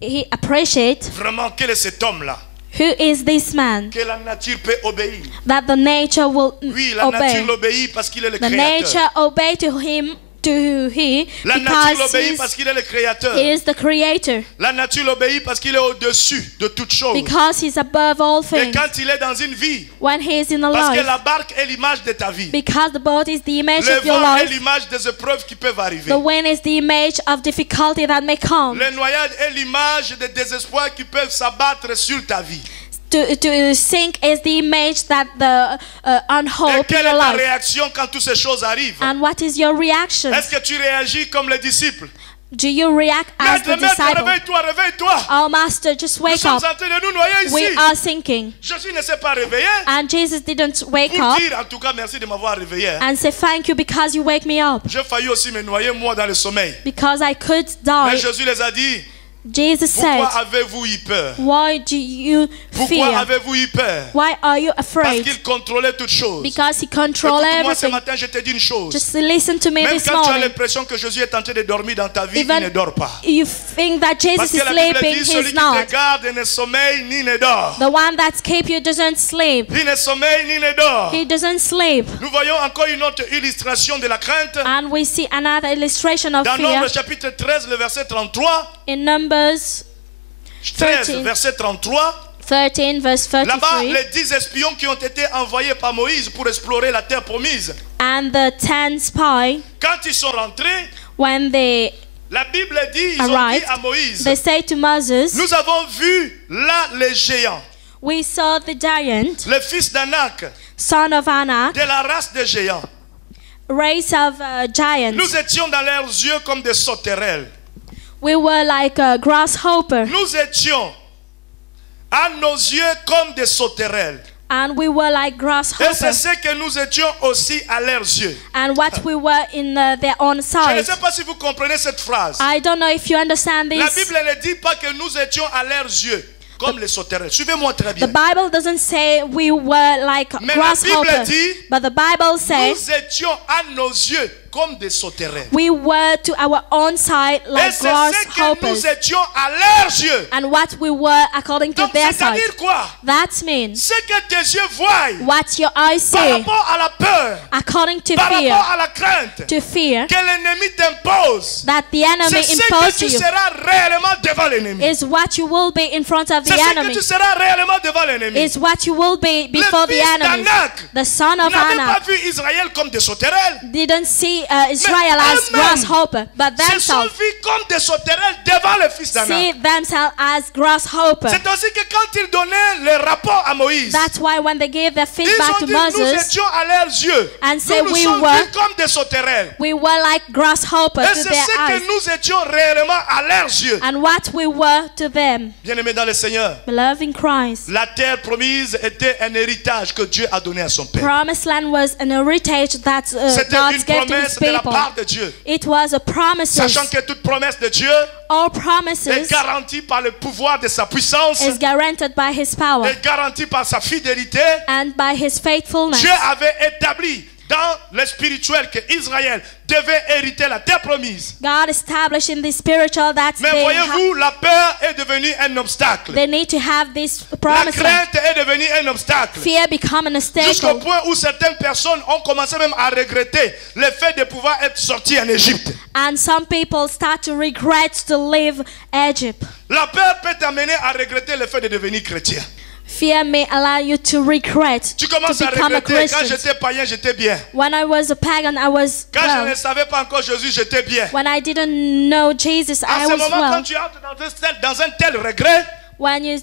He appreciates Vraiment, quel est cet homme-là who is this man que la nature peut obéir? that the nature will Oui, la nature obey. l'obéit parce qu'il est le The créateur. nature obey to him, to he, La nature because l'obéit parce qu'il est le créateur. he is the creator, La nature l'obéit parce qu'il est au-dessus de toutes choses. because he's above all Et things. quand il est dans une vie, When he is in a parce que life, la barque est l'image de ta vie. because the boat is the image Le of your vent est life, l'image des épreuves qui peuvent arriver. the wind is the image of difficulty that may come. Le noyade est l'image des désespoirs qui peuvent s'abattre sur ta vie. To sink is the image that the Et unhope in quelle est your ta life. réaction quand toutes ces choses arrivent? And what is your reaction? Est-ce que tu réagis comme les disciples? Do you react as Maître, the maître, disciple? réveille-toi, réveille-toi. Oh, Master, just Nous wake sommes up. en train de nous noyer We ici. are sinking. Jésus ne s'est pas réveillé. And Jesus didn't wake Pour up dire en tout cas merci de m'avoir réveillé. hein. and say, thank you because you wake me up. J'ai failli aussi me noyer moi dans le sommeil. Because I could Mais die. Jésus les a dit, Jesus said, pourquoi avez-vous eu peur? why do you Pourquoi fear? avez-vous eu peur? Why are you Parce afraid? qu'il contrôlait toutes choses. Because he controls Écoute-moi ce everything. matin, je te dis une chose. Just listen to me Même this quand tu as morning. l'impression que Jésus est en train de dormir dans ta vie, Even il ne dort pas. you think that Parce Jesus is que la Bible sleeping, dit, celui he's qui not. te garde ne sommeille ni ne dort. The one that keeps you doesn't sleep. Il ne sommeille ni ne dort. He doesn't sleep. Nous voyons encore une autre illustration de la crainte. And we see another illustration of Dans fear Nombre chapitre 13, le verset 33. in Numbers 13, 13. verset 33. 13, verse Là-bas, 33. les 10 espions qui ont été envoyés par Moïse pour explorer la terre promise. And the 10 spies, Quand ils sont rentrés, when they La Bible dit, ils ont dit arrived, à Moïse, they say to Moses, nous avons vu là les géants, we saw the giant, le fils d'Anak, son of Anak, de la race des géants. race of giants. Nous étions dans leurs yeux comme des sauterelles. We were like a grasshopper, Nous étions à nos yeux comme des sauterelles. and we were like Et c'est grasshoppers. ce que nous étions aussi à leurs yeux. And what we were in their own Je ne sight. sais pas si vous comprenez cette phrase. I don't know if you understand La this. Bible ne dit pas que nous étions à leurs yeux comme les sauterelles. Suivez-moi très The bien. Bible doesn't say we were like Mais la Bible grasshoppers, dit, but the Bible says nous étions à nos yeux comme des sauterelles. we were to our own sight Et like c'est ce que nous grasshoppers, étions à leurs yeux. and what we were according to Donc their sight. c'est-à-dire quoi? That means Ce que tes yeux voient what your eyes par see rapport à la peur, according to par fear, rapport à la crainte to fear que l'ennemi t'impose. that the enemy C'est ce que imposed tu to you seras réellement devant l'ennemi. is what you will be in front of C'est the ce que enemy, tu seras réellement devant l'ennemi. is what you will be before the fils enemy. d'Anak The son of n'avait pas Anak vu Israël comme des sauterelles. didn't see Israel as eux-mêmes grasshopper, but Se sont themselves vus comme des sauterelles devant le fils d'Anak. see themselves as grasshopper. C'est aussi que quand ils donnaient le rapport à Moïse, That's why when they gave their ils feedback ont to dit nous Moses, étions à leurs yeux. and say Nous nous we sommes were- vus comme des sauterelles. we were like grasshoppers Et to c'est their ce eyes, que nous étions réellement à leurs yeux. and what we were to them. Bien-aimés dans le Seigneur, Beloved in Christ, la terre promise était un héritage que Dieu a donné à son peuple. Promised land was an heritage that C'était God une gave to His promesse de la people. part de Dieu. It was a promise. Sachant que toute promesse de Dieu All est promises garantie par le pouvoir de sa puissance, is guaranteed by His power est garantie par sa fidélité. and by His faithfulness. Dieu avait établi dans le spirituel que Israël devait hériter la terre promise. God established in the spiritual that Mais voyez-vous, la peur est devenue un obstacle. they need to have this La promise land. crainte est devenue un obstacle. Fear become an Jusqu'au obstacle, point où certaines personnes ont commencé même à regretter le fait de pouvoir être sortis en Égypte. and some people start to regret to leave Egypt. La peur peut t'amener à regretter le fait de devenir chrétien. Fear may allow you to regret Tu to commences à become a regretter. Quand Christian. j'étais païen, j'étais bien. When I was a pagan, I was Quand je well. ne savais pas encore Jésus, j'étais bien. When I didn't know Jesus, À I ce was moment, quand well. tu entres dans un tel regret, When you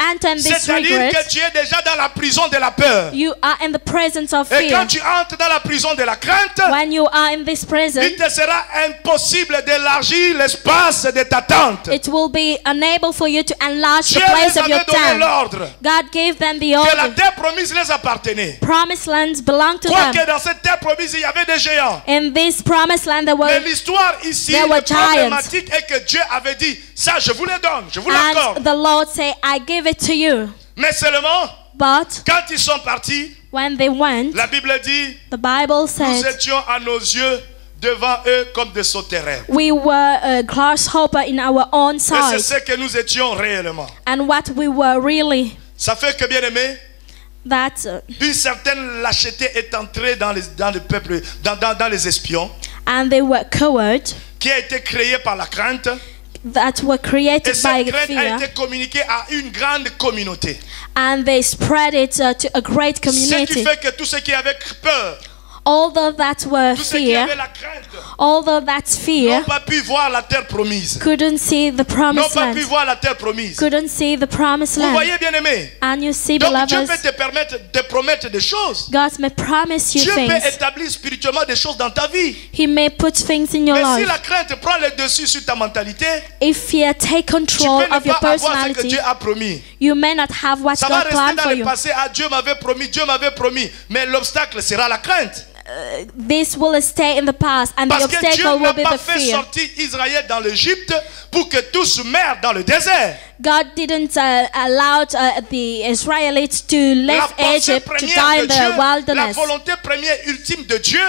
enter in this c'est-à-dire regret, que tu es déjà dans la prison de la peur. you are in the presence of Et quand fear. tu entres dans la prison de la crainte, When you are in this prison, il te sera impossible d'élargir l'espace de ta tente. it will be unable for you to enlarge Dieu the place les of your avait donné tent. l'ordre God gave them the que la order. terre promise les appartenait. Promised lands belong to Quoique them. dans cette terre promise, il y avait des géants. In this promised land, there Mais were l'histoire ici, there la were giants. problématique est que Dieu avait dit, ça je vous le donne, je vous l'accorde. and the Lord say, I give it to you. Mais seulement, But quand ils sont partis, when they went, la Bible dit, the Bible nous said, étions à nos yeux devant eux comme des sauterelles. we were a grasshopper in our own Et c'est sight. ce que nous étions réellement. And what we were really, Ça fait que, bien aimé, that une certaine lâcheté est entrée dans le peuple, dans les espions, and they were cowards qui a été créée par la crainte. that were Et created by cette crainte a fear, été communiquée à une grande communauté. and they spread it to a great Ce qui community. fait que tous ceux qui avaient peur, Although that were tous ceux qui fear, avaient la crainte, although that's fear, n'ont pas pu voir la terre promise. couldn't see the N'ont promised pas pu land, voir la terre promise. couldn't see the promised Vous land. voyez, bien aimé. And you see, Donc Dieu beloveds, peut te permettre de promettre des choses. God may promise you Dieu peut things. établir spirituellement des choses dans ta vie. He may put things in your Mais si life. la crainte prend le dessus sur ta mentalité, If fear take tu control peux ne of your pas avoir ce que personality, Dieu a promis. you may not have what Ça va God rester planned dans for le you. passé. Ah, Dieu m'avait promis. Mais l'obstacle sera la crainte. This will stay in the past, and the Parce que Dieu obstacle n'a will be pas the fait fear. sortir Israël dans l'Égypte pour que tous meurent dans le désert. God didn't allow the Israelites to La leave pensée Egypt to première die de in Dieu, the la wilderness. volonté première ultime de Dieu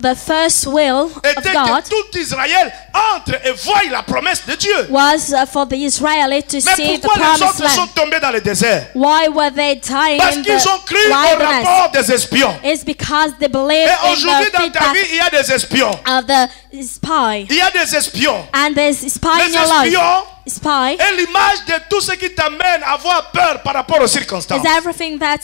The first will of était God que tout Israël entre et voie la promesse de Dieu. was for the Israelites to Mais see the pourquoi les promised autres sont land. tombés dans le désert? Why were they dying Parce in qu'ils ont the cru au wilderness? rapport des espions. It's because they believe Et in aujourd'hui the dans ta vie, feedback il y a des espions. of the spy. Il y a des espions. And there's a spy in Les your life. espions Spy est l'image de tout ce qui t'amène à avoir peur par rapport aux circonstances. is everything that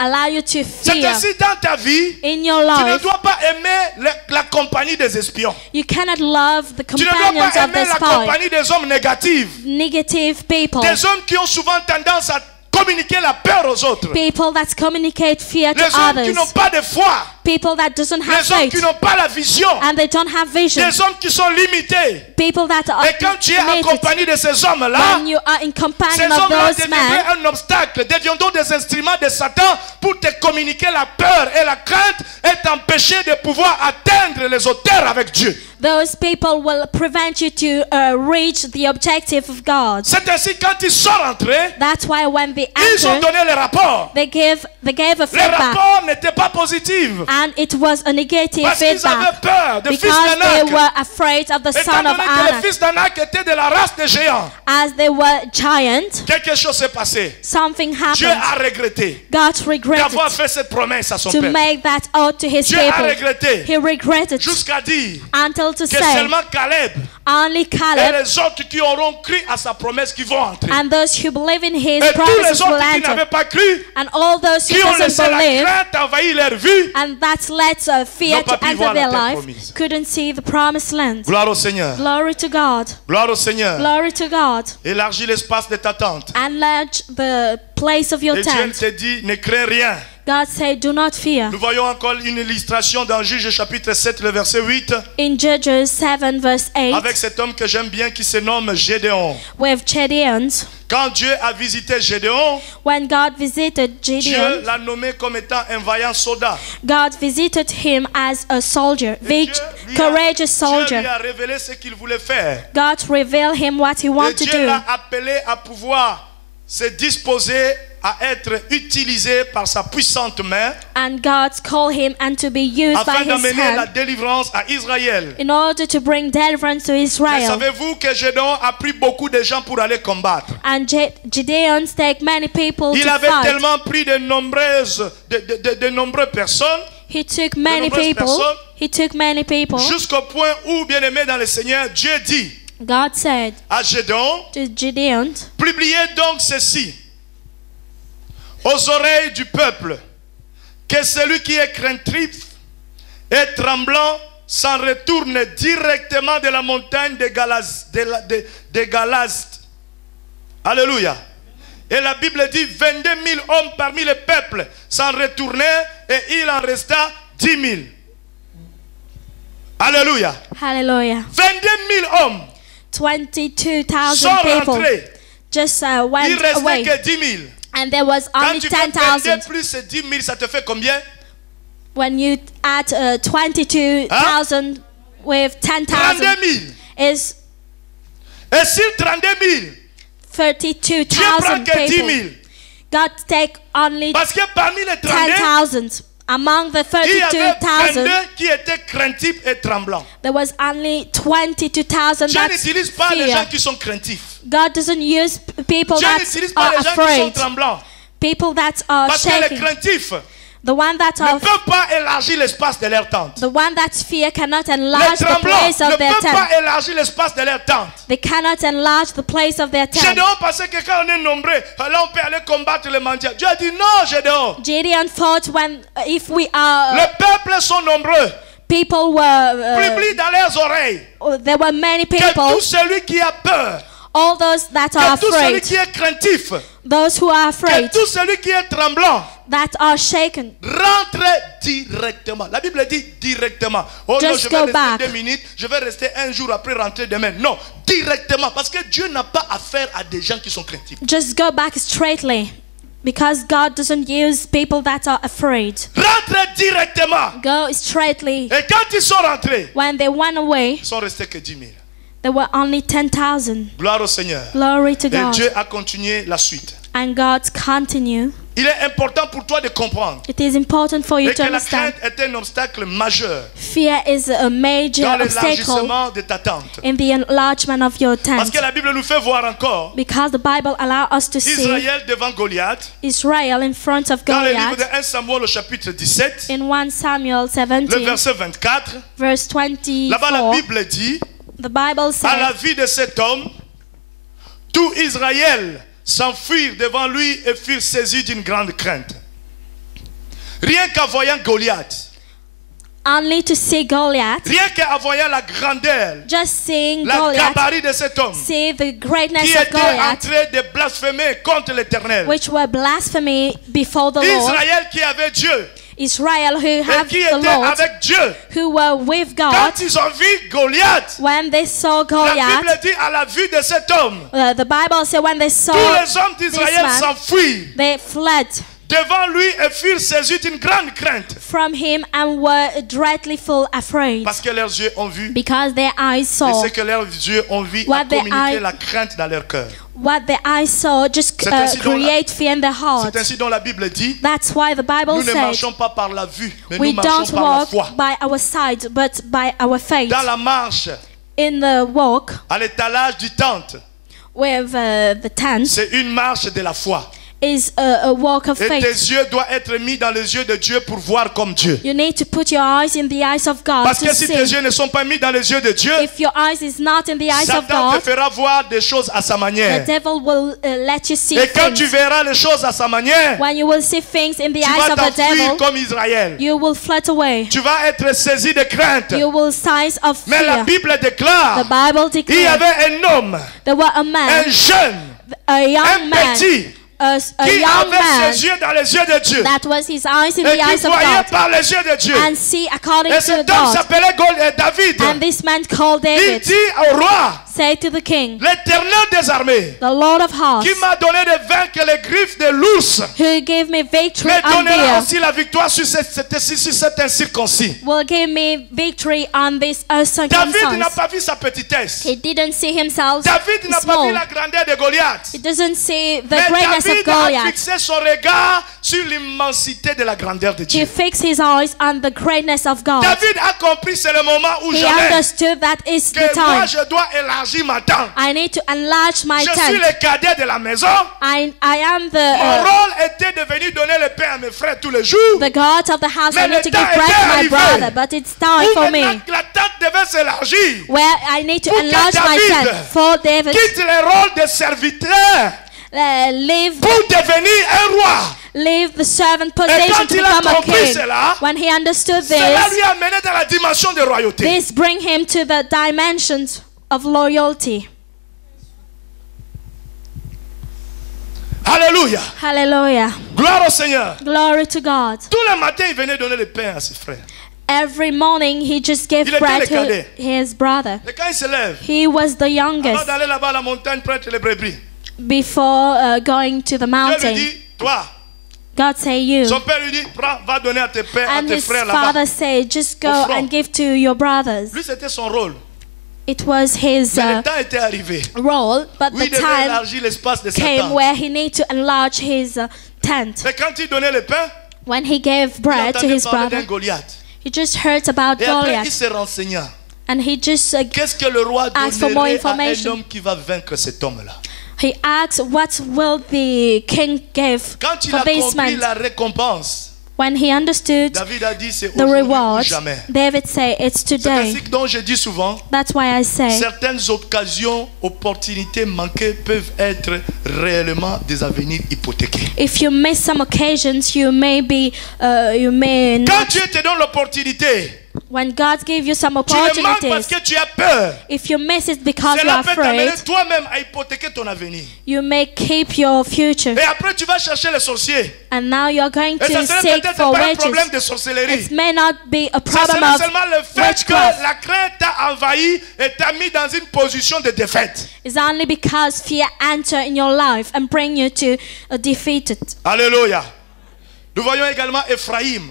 allow you to C'est fear ainsi dans ta vie, in your tu ne life. dois pas aimer la compagnie des espions. You cannot love the Tu ne dois companions pas of aimer the la spy, compagnie des hommes négatifs. negative people, Des hommes qui ont souvent tendance à communiquer la peur aux autres. people that communicate fear to Les hommes qui others, n'ont pas de foi. people that doesn't have Les hommes qui faith, n'ont pas la vision. and they don't have vision, Des hommes qui sont limités. people that are Et quand tu es en limited. compagnie de ces hommes-là, When you are in ces companion of hommes-là those men, deviennent un obstacle, deviendront des instruments de Satan pour te communiquer la peur et la crainte et t'empêcher de pouvoir atteindre les hauteurs avec Dieu. those people will prevent you to reach the objective of God. C'est ainsi quand ils sont rentrés, That's why when they ils ont entered, donné les rapports. they gave a Les feedback, rapports n'étaient pas positifs and it was a negative parce qu'ils avaient feedback peur du fils because they d'Anak. were afraid of the Étant son of donné que le Anak. fils d'Anak était de la race des géants, As they were giant, quelque chose s'est passé. something Dieu happened. a regretté God d'avoir regretted fait cette promesse à son to peuple. make that oath to his Dieu a people. regretté He regretted jusqu'à dire until to que say seulement Caleb only et Caleb les autres qui auront cru à sa promesse qui vont entrer. and those who believe in his Et tous promises les will autres qui enter, n'avaient pas cru, and all those who qui ont doesn't laissé la believe, crainte envahir leur vue, and that led fear n'ont pas to pu enter voir la their terre life, promise. couldn't see the promised land. gloire au Seigneur. Glory to God. Gloire au Seigneur. Glory to God. Élargis l'espace de ta tente. Enlarge the place of your Et Dieu tent. te dit, ne crains rien. God said, do not fear. Nous voyons encore une illustration dans Juge chapitre 7, le verset 8, In Judges 7 verse 8, avec cet homme que j'aime bien qui se nomme Gédéon. with Gideons, Quand Dieu a visité Gédéon, when God visited Dieu Gideon, l'a nommé comme étant un vaillant soldat. God visited him as a soldier, Et courageous Dieu soldier. lui a révélé ce qu'il voulait faire. God revealed him what he Et wanted to Dieu do. l'a appelé à pouvoir se disposer à être utilisé par sa puissante main And God called him and to be used by afin his d'amener la hand délivrance à Israël. in order to bring deliverance to Mais Israel. savez-vous que Gédéon a pris beaucoup de gens pour aller combattre? And Gideon take many people Il to avait fight. tellement pris de nombreuses personnes He took many nombreuses people. personnes. He took many people. jusqu'au point où, bien aimé dans le Seigneur, Dieu dit God said à Gédéon, to Gideon, publiez donc ceci aux oreilles du peuple, que celui qui est craintif et tremblant s'en retourne directement de la montagne de Galazd. Alléluia. Et la Bible dit 22 000 hommes parmi le peuple s'en retournaient et il en resta 10 000. Alléluia. hallelujah, 22 000 hommes 22,000 sont people rentrés. just Il went restait away. que 10 000. And there was Quand only tu fais 10,000. plus 10 000, ça te fait combien? When you add 22,000 with 32 10,000 000. is Et sur 32 000, Dieu prend 32,000 que 10 people. 000. God take only Parce que parmi les 32, 10,000. Among the il y avait 22 32,000, qui étaient craintifs et tremblants. there was only 22,000 Dieu that n'utilise pas les gens fear. qui sont craintifs. God doesn't use people Dieu that n'utilise pas are les gens qui sont afraid. tremblants. People that are Parce que les shaking. craintifs The one that ne are peuvent pas élargir l'espace de leur tente. the one that fear cannot Les enlarge the tremblants place ne of their peuvent tent. pas élargir l'espace de leur tente. They cannot enlarge the place of their tent. Gédéon pensait que quand on est nombreux, alors on peut aller combattre les mendiants. Dieu a dit non, Gédéon. Gideon thought when if we are Les peuples sont nombreux. people were Publie dans leurs oreilles there were many que people, tout celui qui a peur, all those that are que tout celui afraid, qui est craintif, those who are que afraid, tout celui qui est tremblant that are shaken, rentre directement. La Bible dit directement. Oh non, Just je vais go rester back. 2 minutes, je vais rester un jour après rentrer demain. Non, directement. Parce que Dieu n'a pas affaire à des gens qui sont craintifs. just go back straightly, because God doesn't use people that are afraid. Rentre directement. Go straightly. Et quand ils sont rentrés, When they went away, ils sont restés que 10 000. there were only 10,000. Gloire au Seigneur. Glory to Et God. Dieu a continué la suite. And God continue. Il est important pour toi de comprendre It is important for you et to que la understand. crainte est un obstacle majeur Fear is a major dans obstacle l'élargissement de ta tente. in the enlargement of your Parce tent. que la Bible nous fait voir encore Because the Bible allows us to see Israël devant Goliath. Israel in front of Dans le livre Goliath de 1 Samuel au chapitre 17, in 1 Samuel le 17, verset 24, verse là-bas la 24. Bible dit, The Bible à la says, vue de cet homme, tout Israël s'enfuirent devant lui et furent saisis d'une grande crainte. Rien qu'en voyant Goliath, only to see Goliath, Rien qu'en voyant la grandeur, just seeing la Goliath, gabarit de cet homme see the greatness qui of était en Goliath, train de blasphémer contre l'Éternel. which were blasphemy before the Lord. Israël qui avait Dieu Israel who et have qui the était Lord, avec Dieu. who were with God, Quand ils ont vu Goliath, when they saw la Goliath, Bible dit à la vue de cet homme, the Bible said when they saw tous les hommes this d'Israël man, s'enfuirent they fled devant lui et furent saisis d'une grande crainte. from him and were dreadfully full afraid, Parce que leurs yeux ont vu. because their eyes Et saw. ce que leurs yeux ont vu a What their communiqué eye- la crainte dans leur cœur. What their eyes saw just C'est ainsi dont la- create fear in their heart. C'est ainsi dont la Bible dit, That's why the Bible nous ne says marchons pas par la vue, mais we nous marchons don't par la walk foi. by our sight, but by our faith. Dans la marche, In the walk à l'étalage du tente, with the tent c'est une marche de la foi. is a walk of Et tes faith. yeux doivent être mis dans les yeux de Dieu pour voir comme Dieu. You need to put your eyes in the eyes of God Parce to que si tes see. yeux ne sont pas mis dans les yeux de Dieu, If your eyes is not in the eyes of Satan te God, fera voir des choses à sa the manière. devil will let you see Et quand tu things. verras les choses à sa manière, When you will see things in the tu eyes vas of the t'enfuir devil, comme Israël. you will flit away. Tu vas être saisi de crainte. You will signs of Mais la fear. Bible The déclare, Bible il y declares avait un homme, there were a un man, jeune, a young un man, petit, a qui young man avait ses yeux dans les yeux de Dieu. that was his eyes in Et the eyes qui of voyait God par les yeux de Dieu. and see according Et to cet homme God. s'appelait David. And this man called Il David dit au roi, say to the king, l'Éternel des armées, the Lord of hosts, qui m'a donné de vaincre les griffes de l'ours, who gave me victory me on donnera bear, aussi la victoire sur cet incirconcis. will give me victory on this David n'a uncircumcised. pas vu sa petitesse. He didn't see himself David n'a pas vu small. la grandeur de Goliath. He doesn't see the Mais greatness of David a Goliath. fixé son regard sur l'immensité de la grandeur de He Dieu. fixed his eyes on the greatness of God. David a compris, c'est le moment où He jamais understood that is the que moi time. je dois élargir ma tente. I need to enlarge my Je suis tent. le cadet de la maison. I am Mon the rôle était de venir donner le pain à mes frères tous les jours. the God of the house. I Mais need to le give temps bread to my était brother, arrivé. but it's time Où for maintenant me. la tente devait s'élargir. Where I need to Pour que enlarge my David tent for David. Quitte le rôle de serviteur Leave pour devenir un roi. leave the servant Et position quand to il a become a compris king. cela, When he understood cela this, lui a mené dans la dimension de royauté. this bring him to the dimensions of loyalty. Alléluia. Hallelujah. Gloire au Seigneur. Glory to God. Tous les matins, il venait donner le pain à ses frères. Every morning he just gave Il était bread le to cadet. his brother. Et quand il se lève, He was the avant youngest d'aller là-bas à la montagne prêtre les brebis, before going to the Dieu lui mountain. dit, toi, God say you. son père lui dit, prends, va donner à tes pères, à And tes his frères là-bas. father said, just go Au front. and give to your brothers. Lui, c'était son rôle. It was his Mais le temps était arrivé. role, but Oui, the il devait time élargir l'espace de came Satan. where he needed to enlarge his tent. Mais quand il donnait le pain, When he gave il bread to entendait his parler d'un brother, Goliath. he just heard about Et après, il Goliath, se renseigna. and he just Qu'est-ce que le roi Ask for more donnerait à un information. homme qui va vaincre cet homme-là? he asked, what will the king give Quand il for a this compris man? la récompense, When he understood David a dit, c'est the aujourd'hui ou reward, jamais. David said, it's C'est today. ainsi que dont je dis souvent, That's why I say, certaines occasions, opportunités manquées peuvent être réellement des avenirs hypothéqués. if you miss some occasions, you may Quand not. Dieu te donne l'opportunité, When God gives you some tu le manques parce opportunities, que tu as peur. if you miss it because you Cela are peut t'amener afraid, toi-même à hypothéquer ton avenir. you may keep your future. Et après, tu vas chercher les sorciers. And now you're going Et ça to serait seek peut-être for pas un problème witches. de sorcellerie. It may not be a Ça problem serait of seulement le fait que witchcraft. la crainte t'a envahi et t'a mis dans une position de défaite. It's only because fear enter in your life and bring you to defeated. Alléluia. Nous voyons également Ephraïm,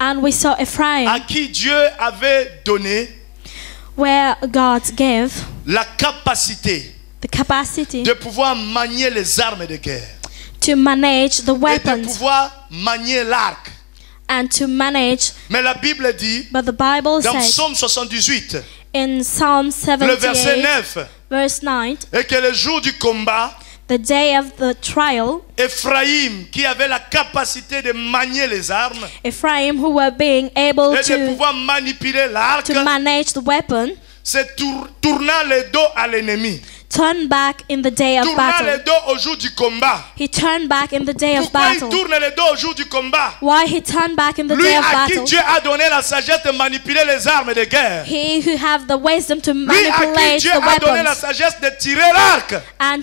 And we saw à Ephraim, qui Dieu avait donné where God gave la capacité the capacity de pouvoir manier les armes de guerre to manage the et de weapons pouvoir manier l'arc. and to manage. Mais la Bible dit, But the Bible dans says Psaume 78, in Psalm le verset 78, 9, verse 9, et que le jour du combat, the day of the trial, Ephraïm, qui avait la capacité de manier les armes Ephraim, who were being able et de to pouvoir manipuler l'arc, manage the weapon, se tournant le dos à l'ennemi. turned back in the day of Tournant le battle. dos au jour du combat. He turned back in the day of Pourquoi il battle. tourne le dos au jour du combat? Why he turned back in the Lui day of à qui battle? Dieu a donné la sagesse de manipuler les armes de guerre. He who have the wisdom to Lui à qui manipulate Dieu the a donné la weapons sagesse de tirer l'arc. and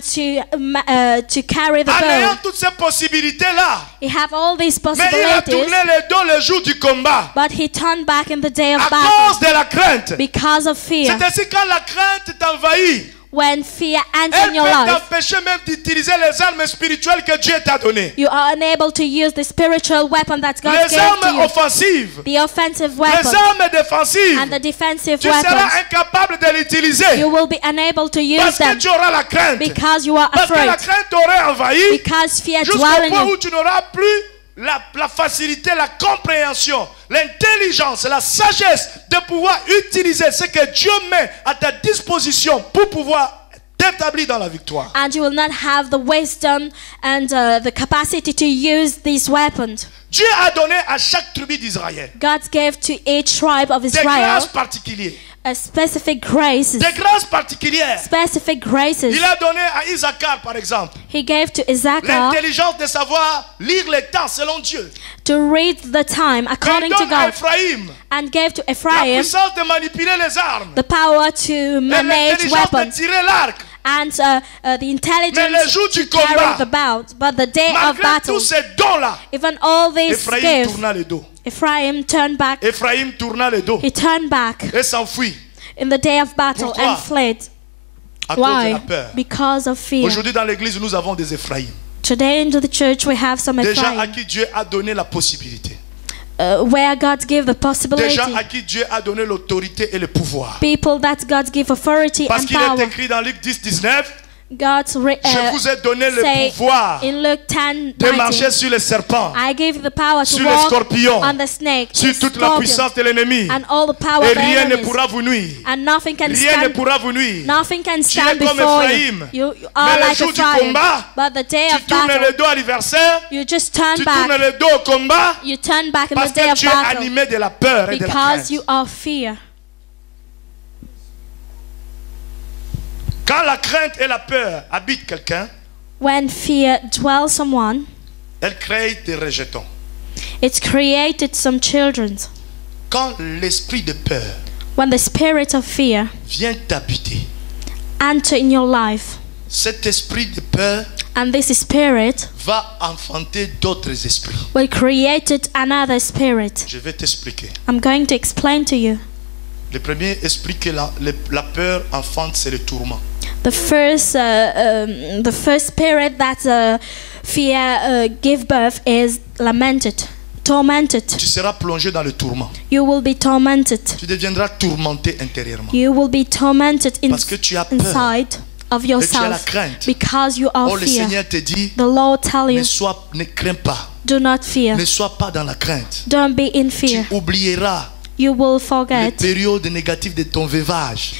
to carry the En ayant bow. toutes ces possibilités-là. He have all these Mais il a tourné possibilities, le dos le jour du combat. but he turned back in the day À of cause battle de la crainte. because of fear. C'est ainsi quand la crainte t'envahit. When fear enters Elle in your peut life, t'empêcher même d'utiliser les armes spirituelles que Dieu t'a données. you are unable to use the spiritual weapon that God Les gave to armes you, offensives. the offensive Les weapon armes défensives. and the defensive Tu seras weapons. incapable de l'utiliser. You will be unable to use Parce que them tu auras la crainte. because you are Parce que la afraid, crainte t'aurait envahi. because fear Jusqu'au dwells in point you. où tu n'auras plus la facilité, la compréhension, l'intelligence, la sagesse de pouvoir utiliser ce que Dieu met à ta disposition pour pouvoir t'établir dans la victoire. And you will not have the wisdom and the capacity to use these weapons. Dieu a donné à chaque tribu d'Israël God gave to each tribe of des Israel grâces particulières. a specific graces. Des grâces particulières. Specific graces. Il a donné à Isaacar, par exemple, He gave to Issachar l'intelligence de savoir lire les temps selon Dieu. to read the time Mais according il to donne à God, Ephraïm and gave to la Ephraim puissance de manipuler les armes. the power to Et manage l'intelligence de weapons tirer l'arc. and the Mais le intelligence jour to du carry combat, the bout. But the day of malgré battle, tous ces dons-là, even all these Ephraïm gifts, tourna le dos. Ephraim turned back. Ephraïm tourna le dos He turned back et s'enfuit in the day of battle Pourquoi? and fled. à cause de la Why? peur. Because of fear. Aujourd'hui dans l'église, nous avons des Ephraïm. Today into the church we have some Des gens à Ephraim, qui Dieu a donné la possibilité. where God gave the Des possibility. gens à qui Dieu a donné l'autorité et le pouvoir. People that God give authority Parce and qu'il est power. écrit dans Luc 10, 19, God's je vous ai donné le say pouvoir in Luke 10, de marcher 19, sur les serpents, I gave you the power to sur les walk scorpions, on the snake, sur the toute la scorpion, puissance de l'ennemi. and all the power Et of the rien ne enemies. pourra vous nuire. And nothing can Rien ne stand. pourra vous nuire. Nothing can Tu es stand comme before Ephraim. you. You are Mais le like jour du Ephraim. combat, But the day Tu of tournes battle, le dos à l'adversaire, you just turn tu tournes back. le dos au combat You turn back in parce the day que of tu es battle animé de la peur et de la because crainte. you are fear. Quand la crainte et la peur habitent quelqu'un, When fear dwells someone, elle crée des rejetons. it's created some children. Quand l'esprit de peur When the spirit of fear vient t'habiter, enter in your life, cet esprit de peur and this spirit va enfanter d'autres esprits. will create another spirit. Je vais t'expliquer. I'm going to explain to you. Le premier esprit que la peur enfante, c'est le tourment. The first spirit that fear give birth is lamented, tormented. Tu seras plongé dans le tourment. You will be tormented. Tu deviendras tourmenté intérieurement. You will be tormented Parce que tu as peur. inside of Et tu as la yourself crainte. because you are Oh, le fear. Seigneur te dit, The Lord tell you, ne crains pas. do not fear. Ne sois pas dans la crainte. Don't be in Tu fear. oublieras You will les forget périodes négatives de ton veuvage.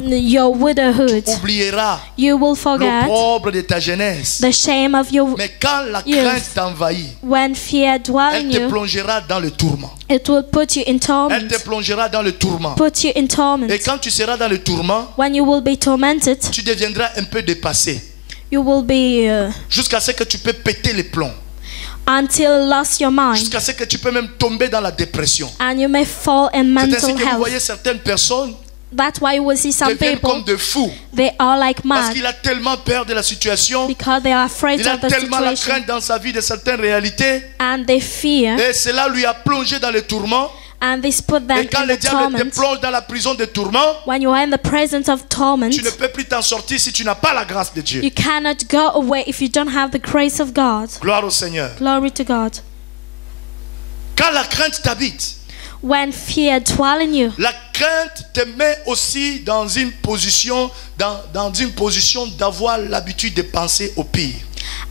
your widowhood. Oublieras You will forget l'opprobre de ta jeunesse. the shame of your. Mais quand la Yes. crainte t'envahit, When fear dwells elle in te you, plongera dans le tourment. it will put you in Elle torment. te plongera dans le tourment. Put you in torment. Et quand tu seras dans le tourment, When you will be tormented, tu deviendras un peu dépassé. you will be Jusqu'à ce que tu peux péter les plombs. until lost your mind, Jusqu'à ce que tu peux même tomber dans la dépression. and you may fall in C'est ainsi mental que vous voyez health. certaines personnes That's why you will see some deviennent people, comme des fous. they are like Parce mad qu'il a tellement peur de la situation. because they are afraid Il a of the tellement la situation, crainte dans sa vie de certaines réalités. and they fear, Et cela lui a plongé dans le tourment. and this put them Et quand in le the diable te torment. plonge dans la prison de tourment, When you are in the presence of torment, tu ne peux plus t'en sortir si tu n'as pas la grâce de Dieu. you cannot go away if you don't have the grace of God. Gloire au Seigneur. Glory to God. Quand la crainte t'habite, When fear dwells in you, la crainte te met aussi dans une position, dans une position d'avoir l'habitude de penser au pire.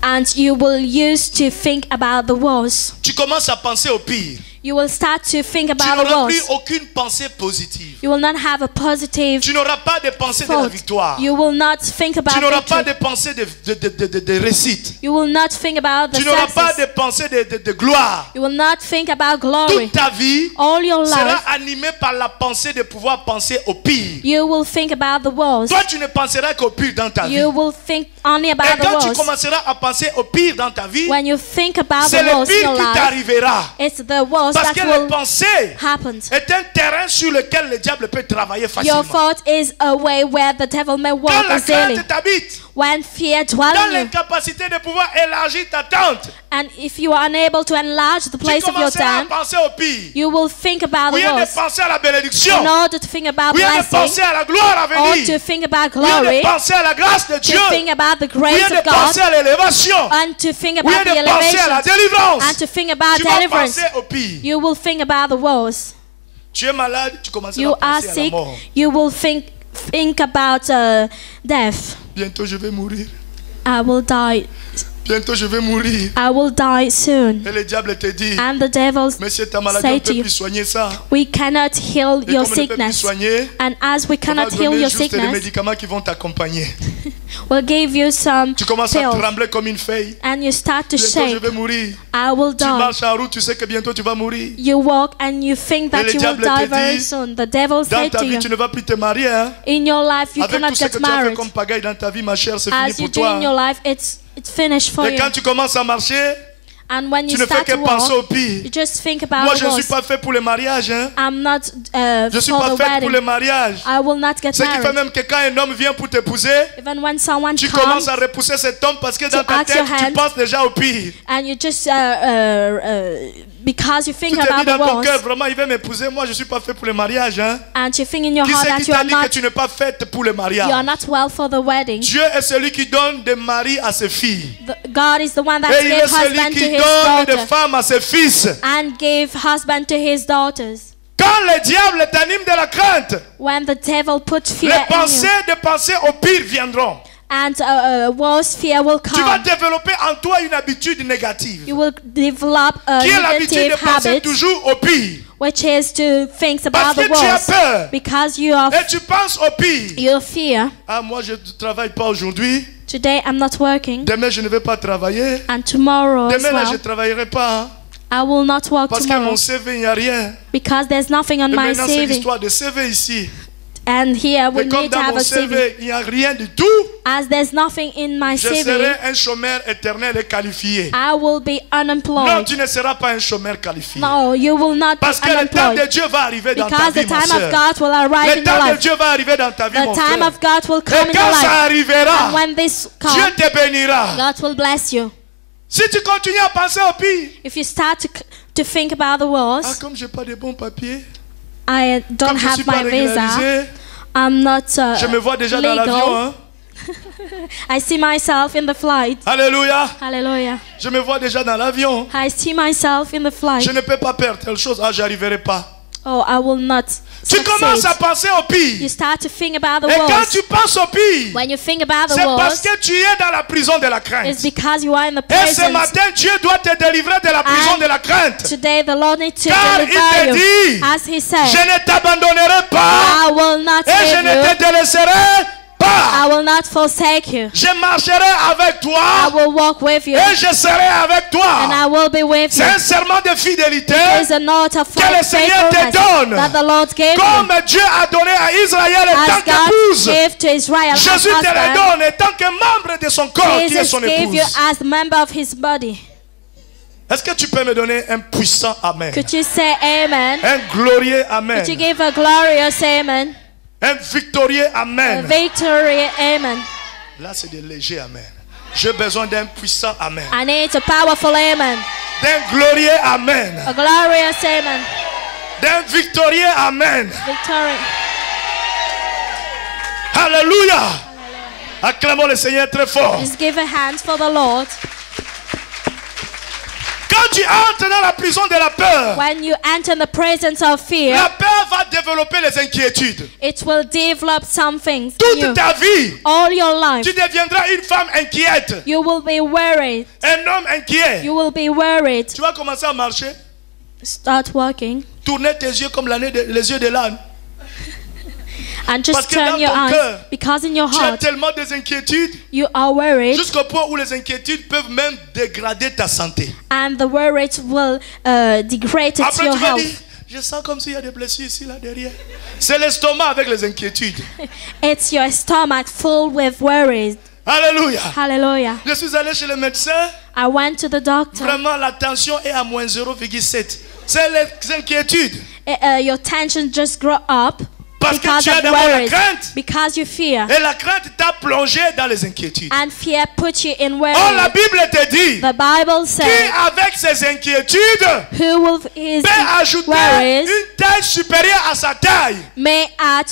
and you will use to think about the worst. Tu commences à penser au pire. You will start to think Tu about the n'auras plus walls. aucune pensée positive. You will not have a positive Tu n'auras pas de pensée de la thought. victoire. You will not think about Tu n'auras pas victory. de pensée de réussite. You will not think about the Tu n'auras pas success. de pensée de gloire. You will not think about glory. Toute ta vie All your sera life, animée par la pensée de pouvoir penser au pire. you will think about the walls. Toi, tu ne penseras qu'au pire dans ta vie. You will think only Et about the quand tu walls. commenceras à penser au pire dans ta vie, When you think about c'est the le walls in pire your qui life, t'arrivera. it's the walls Parce that que les will pensées happen. est un terrain sur lequel le diable peut travailler Your facilement. thought is a way where the devil may Quand work la easily. crainte t'habite, When fear dans dwells in you, l'incapacité de pouvoir élargir ta tente, and if you are unable to enlarge the tu place of your commenceras à tent, penser au pire. you will think about Au the lieu de walls penser à la bénédiction, in order to think about au lieu de blessing, penser à la gloire à or venir, to think about au lieu glory, de penser à la grâce de Dieu, to think about the au lieu grace de of God, penser à l'élévation, and to think au lieu about the de penser à la elevation, délivrance, and to think about tu vas deliverance, penser au pire. you will think about the walls. Tu es malade, tu commenceras You à are penser à la sick, mort. you will think about death. Bientôt je vais mourir. I will die. Bientôt je vais mourir. I will die soon. Et le diable te dit, And the devil monsieur, ta maladie, on say ne to peut you, plus soigner ça. we cannot heal Et your comme on ne peut plus sickness. soigner, And as we on va cannot heal donner your juste des sickness, médicaments qui vont t'accompagner. we'll give you some Tu commences à pills. trembler comme une feuille. And you start to Bientôt je shake. vais mourir. I will Tu die. marches en route, tu sais que bientôt tu vas mourir. You walk and you think Et that le you will diable die te very dit, soon. The devil Dans said ta to vie, you, tu ne vas plus te marier. Hein? in your life you Avec cannot tout ce get que tu as fait married. comme pagaille dans ta vie, ma chère, c'est fini As you pour do in your toi. life, it's finished for Et you. quand tu commences à marcher, And when tu you ne fais start que to penser au walk, pire. you just think about Moi, the je ne suis walls. pas fait pour le mariage. Hein? I'm not Je ne suis for pas the fait pour le wedding. mariage. I will not get Ce qui fait married. même que quand un homme vient pour t'épouser, Even when someone tu comes commences à repousser cet homme parce que dans ta ask tête, your tu hand. penses déjà au pire. and you just because you Tu think te dis about dans the ton cœur, walls, vraiment, il va m'épouser. Moi, je ne suis pas fait pour le mariage. Hein? and you think in your Qui heart c'est that qui t'a dit que tu you n'es pas faite pour le are mariage? not well for the wedding. Dieu est celui qui donne des maris à ses filles. God is the one that Et il gave est celui husband to qui his donne des daughter femmes à ses fils. and gave husband to his daughters. Quand le diable t'anime de la crainte, When the devil puts fear les in you, pensées de penser au pire viendront. and worse fear will Tu vas come, développer en toi une habitude négative. you will develop a Qui est l'habitude de negative penser habit, toujours au pire. which is to think Parce about que the tu as walls peur. because you are Et tu penses au pire. you fear. Ah, moi je ne travaille pas aujourd'hui. Today I'm not working, Demain je ne vais pas travailler. and tomorrow as Demain là, je ne well travaillerai pas. Hein. I will not work Parce que tomorrow mon CV, il n'y a rien. because there's nothing on Et my maintenant c'est CV. l'histoire de CV ici. And here we Et comme need to dans have mon a CV. CV, il n'y a rien du tout. As there's nothing in my Je CV, serai un chômeur éternel et qualifié. I will be Non, unemployed. tu ne seras pas un chômeur qualifié. No, you will not be Parce que le temps de unemployed. Dieu va arriver dans ta Because vie, the ma time of soeur. God will arrive Le in your temps de life. Dieu va arriver dans ta vie, The mon time frère. of God will come Et in your quand ça life. arrivera, And when this Dieu comes, te bénira. God will bless you. Si tu continues à penser au pire, If you start to think about the walls, comme je n'ai pas de bons papiers, I don't comme je ne suis have pas my visa. régularisé, I'm not je me vois déjà dans legal. l'avion. Hein? I see myself in the flight. Alléluia. Hallelujah. Je me vois déjà dans l'avion. I see myself in the flight. Je ne peux pas perdre telle chose. Ah, j'arriverai pas. Oh, I will not Tu commences succeed. à penser au You pire. start to think about the Et quand walls. tu penses au pire, When you think about the c'est parce walls, que tu es dans la prison de la crainte. it's because you are in the Et ce prison. matin, Dieu doit te délivrer de la prison And de la crainte. Today the Lord needs to Car il te deliver you. dit, As He said, je ne t'abandonnerai pas I will not et je leave ne you. te délaisserai I pas. will not forsake you. Je marcherai avec I toi will walk with you. et je serai avec And I toi. will be with C'est you. un serment de fidélité There is a note of que le Seigneur te faithfulness donne. that the Lord gave you. Comme Dieu a donné à Israël en tant As God qu'épouse. gave to Israel as Jésus te le husband, donne en tant que membre de son corps qui est Jesus son gave you épouse. as member of His body. Est-ce que tu peux me donner un puissant amen? Could you say amen? Un glorieux amen. Could you give a glorious amen? Un victorieux A amen. victory amen. Là, c'est de léger amen. J'ai besoin d'un puissant amen. I need a powerful amen. D'un glorieux amen. A glorious amen. D'un victorieux amen. Victory. Alléluia. Acclamons le Seigneur très fort. Just give a hand for the Lord. Quand tu entres dans la prison de la peur, When you enter the presence of fear, la peur va développer les inquiétudes. it will develop some things in Toute you. ta vie, All your life, tu deviendras une femme inquiète, you will be worried. un homme inquiet. You will be worried. Tu vas commencer à marcher. start working Tournez tes yeux comme les yeux de l'âne. and Parce just que dans turn your ton eyes cœur, because in your Tu as heart tellement des inquiétudes you are worried jusqu'au point où les inquiétudes peuvent même dégrader ta santé. and the worried will degrade Après, your tu vas dire, health. je sens comme s'il y a des blessures ici, là, derrière. C'est l'estomac avec les inquiétudes. It's your stomach full with worries. Alléluia. Hallelujah. Je suis allé chez le médecin. I went to the doctor. Vraiment, la tension est à moins 0,7. C'est les inquiétudes. Your tension just grow up Parce que because tu as of d'abord la worries, crainte. because you fear, Et la crainte t'a plongé dans les inquiétudes. and fear put you in Oh, la worry. Bible te dit, The Bible qui says, avec ses inquiétudes who will his peut ajouter worries une taille supérieure à sa taille. may add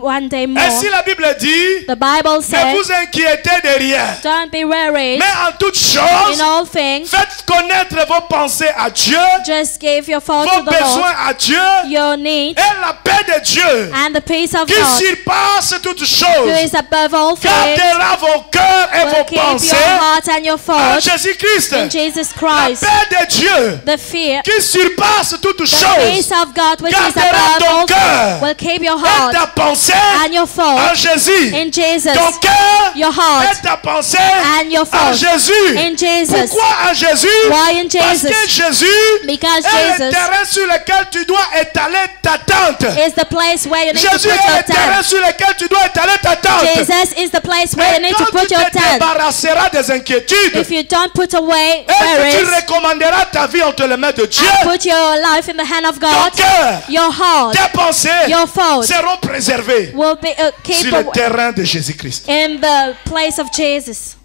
one day more. Ainsi la Bible dit, The Bible ne says, vous inquiétez de rien. don't be worried Mais en toutes choses, in all things. faites connaître vos pensées à Dieu, Just give your thoughts vos to the Lord, besoins à Dieu, your needs, et la paix de Dieu, and the peace of qui God, surpasse toutes who choses, is above all things, gardera vos cœurs et will vos keep pensées your heart and your en thoughts Jésus-Christ. in Jesus La Christ. paix de Dieu, The fear, qui surpasse toutes the choses, peace of God, which is gardera above ton all cœur things, will keep your et heart ta pensée and your en thoughts Jésus. in Jesus. Ton cœur Your et heart ta pensée and your en thoughts Jésus. in Jesus. Pourquoi en Jésus? Why in Parce que Jesus? Jésus Because est le Jesus terrain sur lequel tu dois étaler ta tente. is the place where you need to Jésus put est your le terrain tent. sur lequel tu dois étaler ta tente. Jesus is the place where you Et need to quand put tu your te tent. débarrasseras des inquiétudes If you don't put away et que tu worries recommanderas ta vie entre les mains de Dieu, and put your life in the hand of ton God, cœur, your heart, tes pensées your thoughts seront préservées will be keep sur le terrain de Jésus-Christ. in the place of Jesus.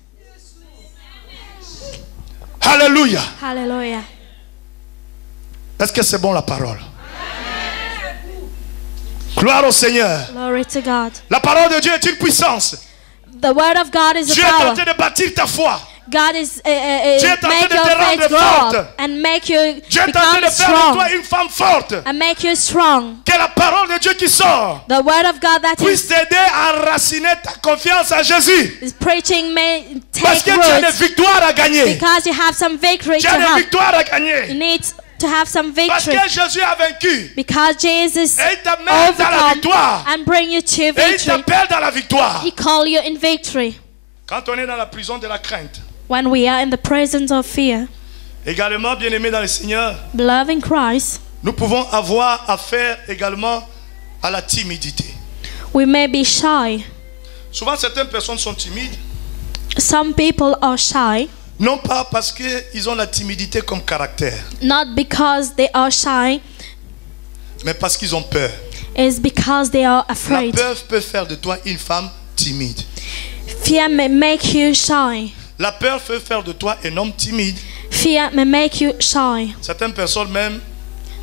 Alléluia. Hallelujah. Est-ce que c'est bon la parole? Gloire au Seigneur. Glory to God. La parole de Dieu est une puissance. The word of God is a Dieu est en power. train de bâtir ta foi. God is Dieu est en train make de your te rendre faith grow forte. up and make you Dieu est en train become de faire de strong toi une femme forte. and make you strong. Que la parole de Dieu qui sort The word of God that puisse is t'aider à enraciner ta confiance en Jésus. preaching may Parce take que tu as des root victoires à gagner. because you have some victory Tu to as des have. victoires à You gagner. need to have some Parce victory que Jésus a vaincu. because Jesus Et il t'amène dans la overcome victoire. and bring you to Et il victory. t'appelle dans la victoire. He call you in victory. Quand on est dans la prison de la crainte. When we are in the presence of fear, Également, bien-aimés dans le Seigneur, beloved in Christ, nous pouvons avoir affaire également à la timidité. we may be shy. Souvent, certaines personnes sont timides, Some people are shy, non pas parce qu'ils ont la timidité comme caractère, not because they are shy, mais parce qu'ils ont peur. it's because they are La afraid. peur peut faire de toi une femme timide. Fear may make you shy. La peur peut faire de toi un homme timide. Fear may make you shy. Certaines personnes même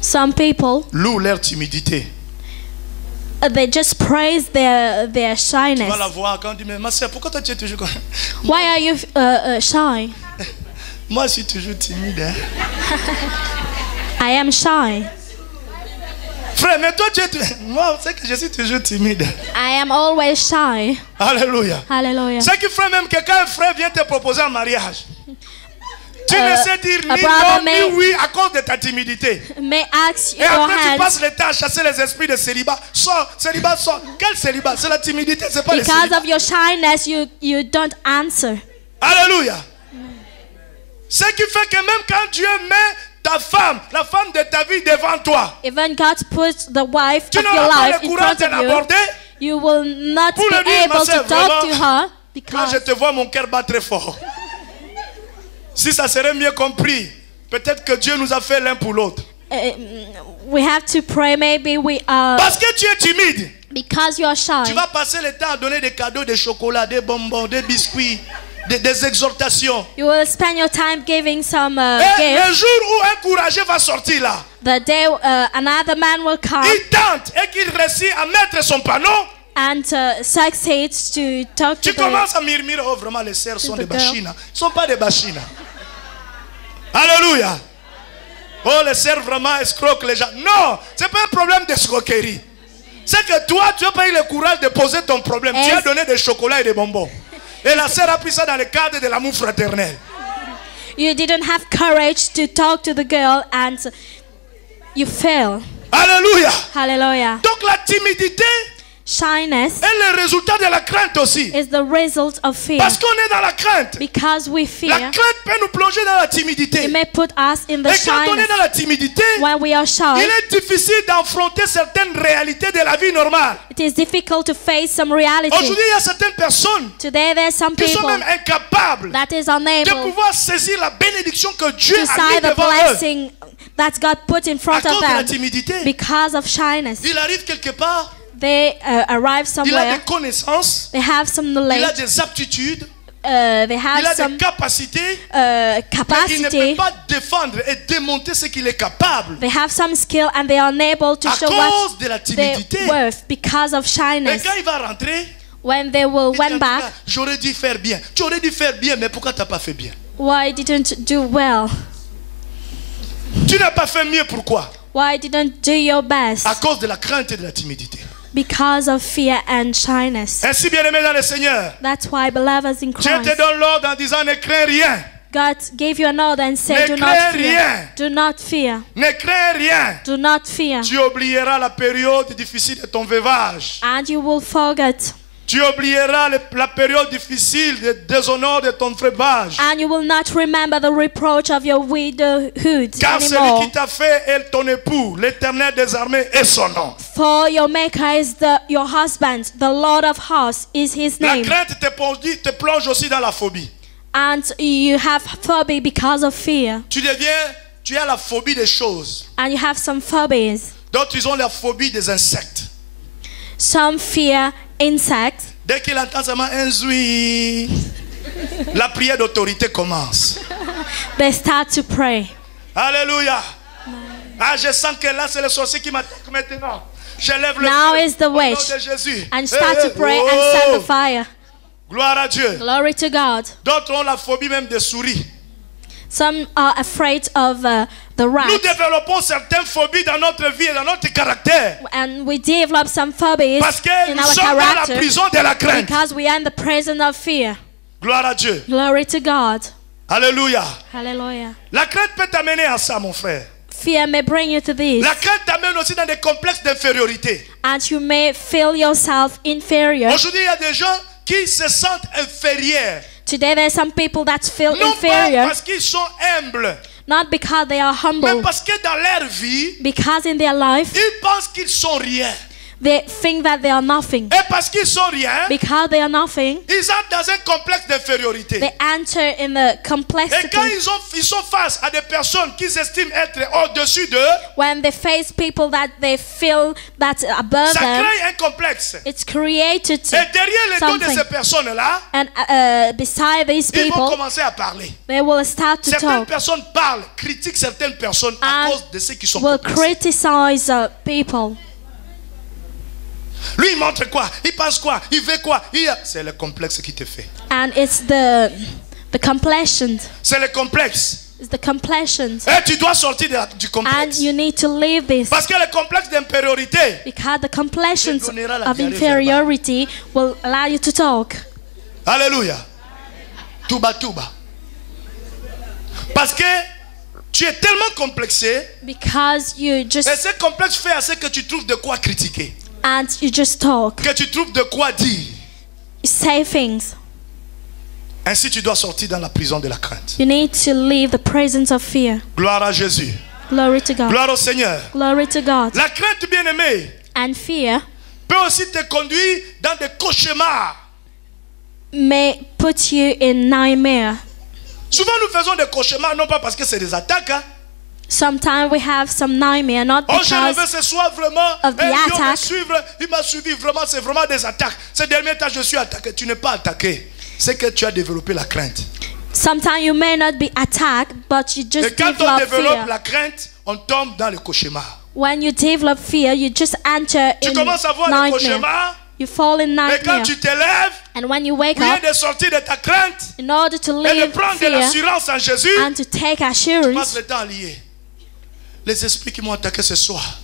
Some people, louent leur timidité. they just praise their Tu vas shyness. la voir quand on dit, mais ma soeur, pourquoi toi tu es toujours comme... Why are you shy? Moi, je suis toujours timide. Hein? I am shy. Frère, mais toi, tu es... Moi, c'est que je suis toujours timide. I am always shy. Alléluia. Hallelujah. C'est qui fait même que quand un frère vient te proposer un mariage, tu ne sais dire a ni brother non may- ni oui à cause de ta timidité. May ask Et your après, tu hands passes le temps à chasser les esprits de célibat. Sors, célibat, sors. Quel célibat? C'est la timidité, c'est pas le because célibat. of your shyness. You don't answer. Alléluia. Ce qui fait que même quand Dieu met ta femme, la femme de ta vie devant toi, Even God puts the wife tu of your n'auras pas life le in courage front de of you. l'aborder. You will not Pour be le dire, ma able sœur, to talk to vraiment, her Quand je because te vois, mon cœur bat très fort. Si ça serait mieux compris, peut-être que Dieu nous a fait l'un pour l'autre. we have to pray. Maybe we are Parce que tu es timide. because you are shy. Tu vas passer le temps à donner des cadeaux, des chocolats, des bonbons, des biscuits, des exhortations. You will spend your time giving some Et le gifts. jour où un courageux va sortir là, The day another man will come il tente et qu'il réussit à mettre son panneau, and succeeds to talk to tu the commences à murmurer, oh vraiment les sœurs sont the des girl. bachines. Ils ne sont pas des bachines. Alléluia. Oh les sœurs vraiment escroquent les gens. Non, ce n'est pas un problème d'escroquerie. C'est que toi, tu n'as pas eu le courage de poser ton problème. Tu as donné des chocolats et des bonbons. Et la sœur a pris ça dans le cadre de l'amour fraternel. You didn't have courage to talk to the girl and you fail. Alléluia. Hallelujah. Donc la timidité Shyness est le résultat de la crainte aussi. is the result of fear. Parce qu'on est dans la crainte. Because we La fear, crainte peut nous plonger dans la timidité. it may put us in the Et quand on est shyness. dans la timidité, When we are il shy, est difficile d'affronter certaines réalités de la vie normale. it is difficult to face some reality. Aujourd'hui, il y a certaines personnes Today there's some qui sont people même incapables that is de unable pouvoir saisir la bénédiction que Dieu to a see mis the devant eux blessing that God put in à front of cause de la them timidité. because of shyness. Il arrive quelque part, They arrive il a somewhere, des connaissances, they have some il a knowledge, des aptitudes, they il have a some des capacités, mais il ne peut capacity, pas défendre et démontrer ce qu'il est capable they have some skill, and they are unable to à show cause what de la they're timidité. worth because of Et shyness. quand il va rentrer, When they will il dit, went back, j'aurais dû faire bien. Tu aurais dû faire bien, mais pourquoi tu n'as pas fait bien? why didn't you do well? Tu n'as pas fait mieux, pourquoi? Why didn't do your best? À cause de la crainte et de la timidité. Because of fear and shyness. Ainsi, bien-aimé dans le Seigneur, That's why, believers in Dieu te Christ, donne l'ordre en disant ne crains rien, God gave you an order and said, Ne do not crains fear. rien. Do not fear. ne crains rien. Do not fear. Tu oublieras la période difficile de ton veuvage. And you will forget. Tu oublieras la période difficile de déshonneur de ton veuvage. And you will not remember the reproach of your widowhood Car celui anymore. qui t'a fait est ton époux, l'Éternel des armées est son nom. For your maker is your husband. The Lord of hosts is his La name. crainte te plonge aussi dans la phobie. And you have phobia because of fear. Tu as la phobie des choses. And you have some phobias. D'autres, ils ont la phobie des insectes. Some fear insects. Dès qu'il entend seulement un zouï, la prière d'autorité commence. They start to pray. Alléluia. Ah, je sens que là, c'est le sorcier qui m'attaque maintenant. Je lève le Now feu is the au nom witch. de Jésus. And start to pray and Oh, send the fire. gloire à Dieu. Glory to God. D'autres ont la phobie même des souris. Some are afraid of the Nous rat. développons certaines phobies dans notre vie et dans notre caractère. And we develop some phobias Parce que in nous our sommes dans la character prison de la crainte. because we are in the prison of fear. Gloire à Dieu. Glory to God. Alléluia. Hallelujah. La crainte peut t'amener à ça, mon frère. Fear may bring you to this. La crainte t'amène aussi dans des complexes d'infériorité. And you may feel yourself inferior. Aujourd'hui, il y a des gens qui se sentent inférieurs. Today there are some people that feel Non pas inferior, parce qu'ils sont humbles, not because they are mais humble, parce que dans leur vie, because in their life ils pensent qu'ils sont rien. they think that they are nothing. Et parce qu'ils sont rien, Because they are nothing, ils entrent dans un complexe d'infériorité. they enter in the Et complexity. quand ils sont face à des personnes qu'ils estiment être au-dessus d'eux, When they face people that they feel that's above ça them, crée un complexe. it's created Et derrière les dos de something. ces personnes-là, And beside these ils vont people, commencer à parler. they will start to Certaines talk personnes parlent, critiquent certaines personnes à and cause de ceux qui sont will complexés. criticize people. Lui, il montre quoi? Il pense quoi? Il veut quoi? C'est le complexe qui te fait. And it's the complexion. C'est le complexe. It's the complexion. Et tu dois sortir du And complexe. you need to leave this. Parce que le complexe d'infériorité Because the complexions te donnera la of diarrhée inferiority will allow you to talk. Alléluia. Touba, touba. Parce que tu es tellement complexé Because you et just ce complexe fait à ce que tu trouves de quoi critiquer, and you just talk. que tu trouves de quoi dire. You say things. Ainsi tu dois sortir dans la prison de la crainte. You need to leave the presence of fear. Gloire à Jésus. Glory to God. Gloire au Seigneur. Glory to God. La crainte, bien-aimée, And fear peut aussi te conduire dans des cauchemars. may put you in nightmare. Souvent nous faisons des cauchemars non pas parce que c'est des attaques. Hein. Sometimes we have some nightmare, not Oh, je because rêvais ce soir vraiment. of the Un lion attack. il m'a suivi vraiment, c'est vraiment des attaques. Ces derniers temps, je suis attaqué. Tu n'es pas attaqué. C'est que tu as développé la crainte. sometimes you may not be attacked, but you Et just quand on develop développe fear. la crainte, on tombe dans le cauchemar. When you develop fear, you just enter Tu in commences à voir le nightmare. cauchemar. You fall in Et quand nightmare. tu te lèves, And when you wake au lieu up, de sortir de ta crainte in order to et de live prendre de fear l'assurance en Jésus, and to take passe assurance, le temps lié. Les esprits qui m'ont attaqué ce soir,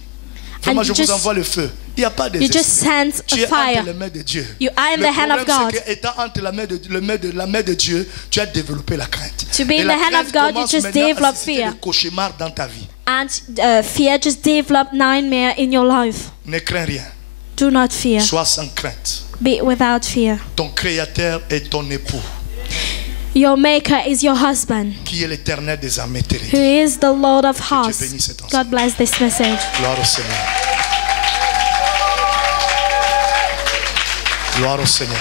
Vraiment, And je vous envoie le feu. Il n'y a pas de you just send Tu a es entre fire. les mains de Dieu. You are in Le the hand of problème, God. c'est qu'étant entre la main de Dieu, tu as développé la crainte. To be Et in la the hand crainte of God, you commence just maintenant à develop susciter fear. des cauchemars dans ta vie. And fear just develop nightmare in your life. Ne crains rien. Do not fear. Sois sans crainte. Be without fear. Ton Créateur est ton époux, Your maker is your husband, qui est l'Éternel des armées who terribles. is the Lord of Dieu hosts. bénisse cet ensemble. God bless this message. Gloire au Seigneur. Gloire au Seigneur.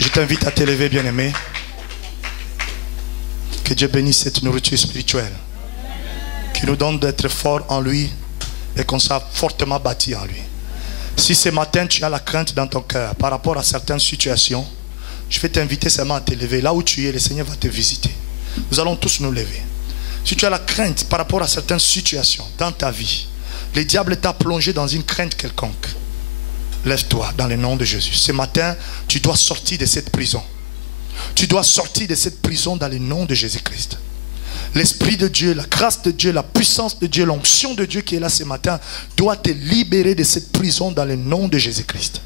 Je t'invite à t'élever, bien-aimé. Que Dieu bénisse cette nourriture spirituelle, qui nous donne d'être forts en lui et qu'on soit fortement bâti en lui. Si ce matin tu as la crainte dans ton cœur par rapport à certaines situations, je vais t'inviter seulement à t'élever. Là où tu es, le Seigneur va te visiter. Nous allons tous nous lever. Si tu as la crainte par rapport à certaines situations dans ta vie, le diable t'a plongé dans une crainte quelconque, lève-toi dans le nom de Jésus. Ce matin, tu dois sortir de cette prison. Tu dois sortir de cette prison dans le nom de Jésus-Christ. L'Esprit de Dieu, la grâce de Dieu, la puissance de Dieu, l'onction de Dieu qui est là ce matin doit te libérer de cette prison dans le nom de Jésus-Christ.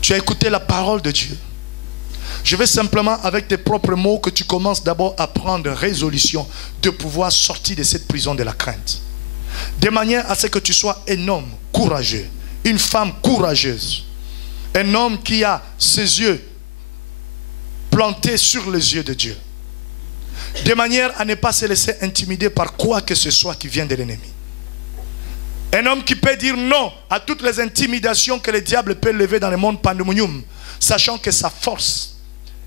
Tu as écouté la parole de Dieu. Je veux simplement, avec tes propres mots, que tu commences d'abord à prendre résolution de pouvoir sortir de cette prison de la crainte. De manière à ce que tu sois un homme courageux, une femme courageuse, un homme qui a ses yeux plantés sur les yeux de Dieu. De manière à ne pas se laisser intimider par quoi que ce soit qui vient de l'ennemi. Un homme qui peut dire non à toutes les intimidations que le diable peut lever dans le monde pandémonium, sachant que sa force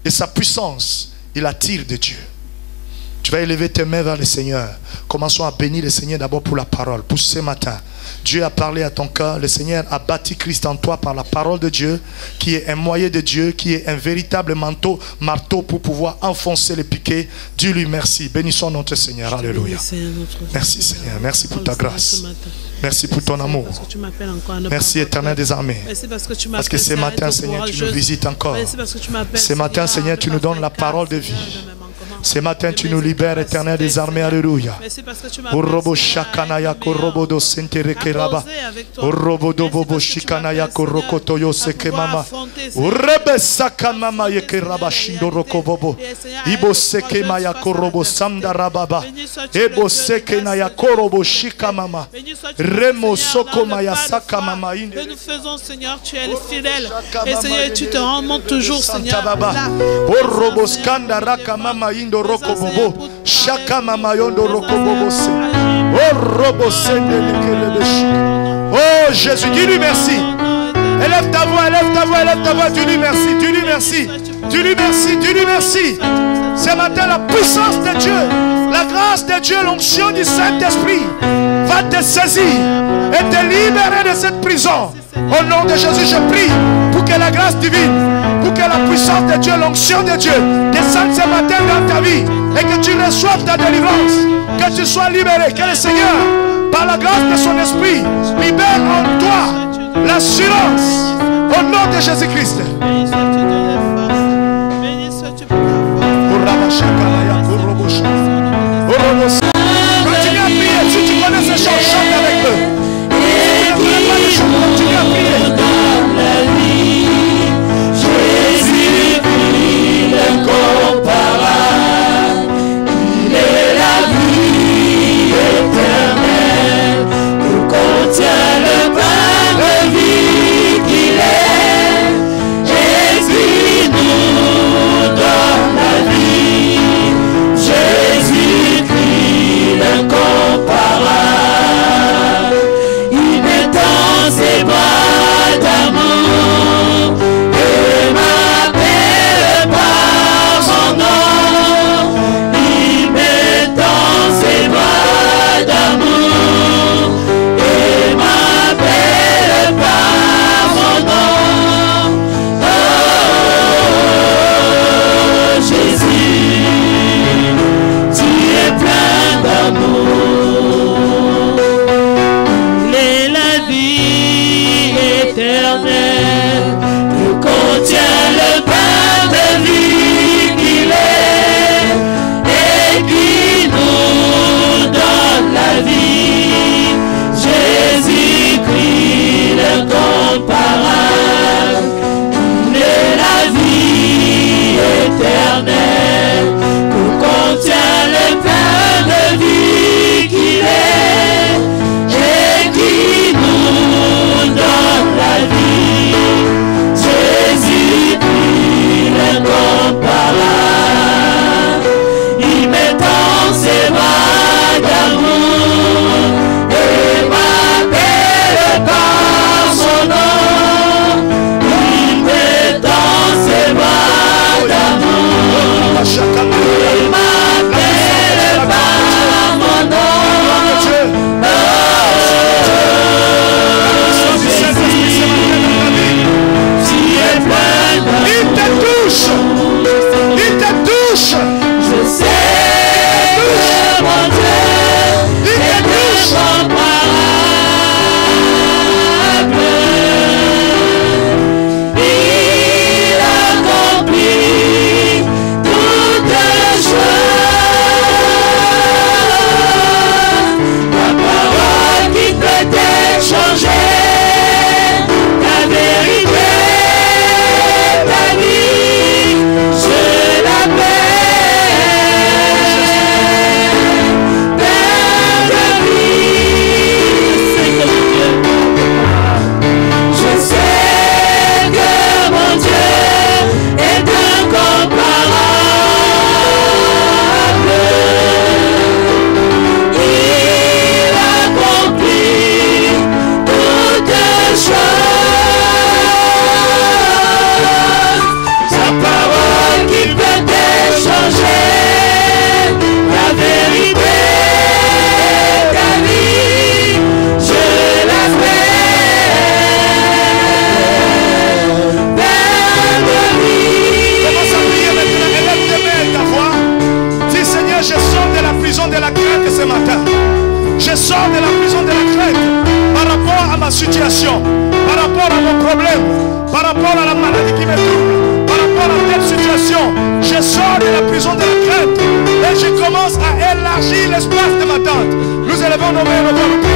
et sa puissance, il attire de Dieu. Tu vas élever tes mains vers le Seigneur. Commençons à bénir le Seigneur d'abord pour la parole. Pour ce matin, Dieu a parlé à ton cœur. Le Seigneur a bâti Christ en toi par la parole de Dieu, qui est un moyen de Dieu, qui est un véritable marteau pour pouvoir enfoncer les piquets. Dieu lui merci. Bénissons notre Seigneur. Alléluia. Merci Seigneur. Merci pour ta grâce. Merci pour ton amour. Merci Éternel des armées. Parce que ce matin, Seigneur, tu nous visites encore. Ce matin, Seigneur, tu nous donnes la parole de vie. Ce matin, tu nous libères, Éternel des armées. Alléluia. Orobo shakanaya korobodo sentereke raba. Orobodo bobo shikanaya korokotoyo seke mama. Urebe sakamama yeke raba shindo rokobobo. Ibo seke maya korobo samda rababa. Ebo seke naya korobo shikamama. Remo soko maya sakamama inde. Que nous faisons, Seigneur, tu es fidèle. Et Seigneur, tu te remontes toujours, Seigneur. Orobo skanda raka mama indo roko bobo shaka mama yondo roko bobo se robo sende lekelebe. Oh Jésus, dis-lui merci. Élève ta voix, élève ta voix, élève ta voix. Dis-lui merci, dis-lui merci, dis-lui merci, dis-lui merci. Ce matin, la puissance de Dieu, la grâce de Dieu, l'onction du Saint-Esprit va te saisir et te libérer de cette prison. Au nom de Jésus, je prie pour que la grâce divine, pour que la puissance de Dieu, l'onction de Dieu descende ce matin dans ta vie et que tu reçoives ta délivrance, que tu sois libéré, que le Seigneur, par la grâce de son esprit, libère en toi l'assurance au nom de Jésus-Christ. Continue à prier, si tu connais ces chants, chante avec eux. Continue à prier. Jésus-Christ. sors de la prison de la crainte par rapport à ma situation, par rapport à mon problème, par rapport à la maladie qui me trouble, par rapport à telle situation. Je sors de la prison de la crainte et je commence à élargir l'espace de ma tente. Nous élevons nos mains, nos voix.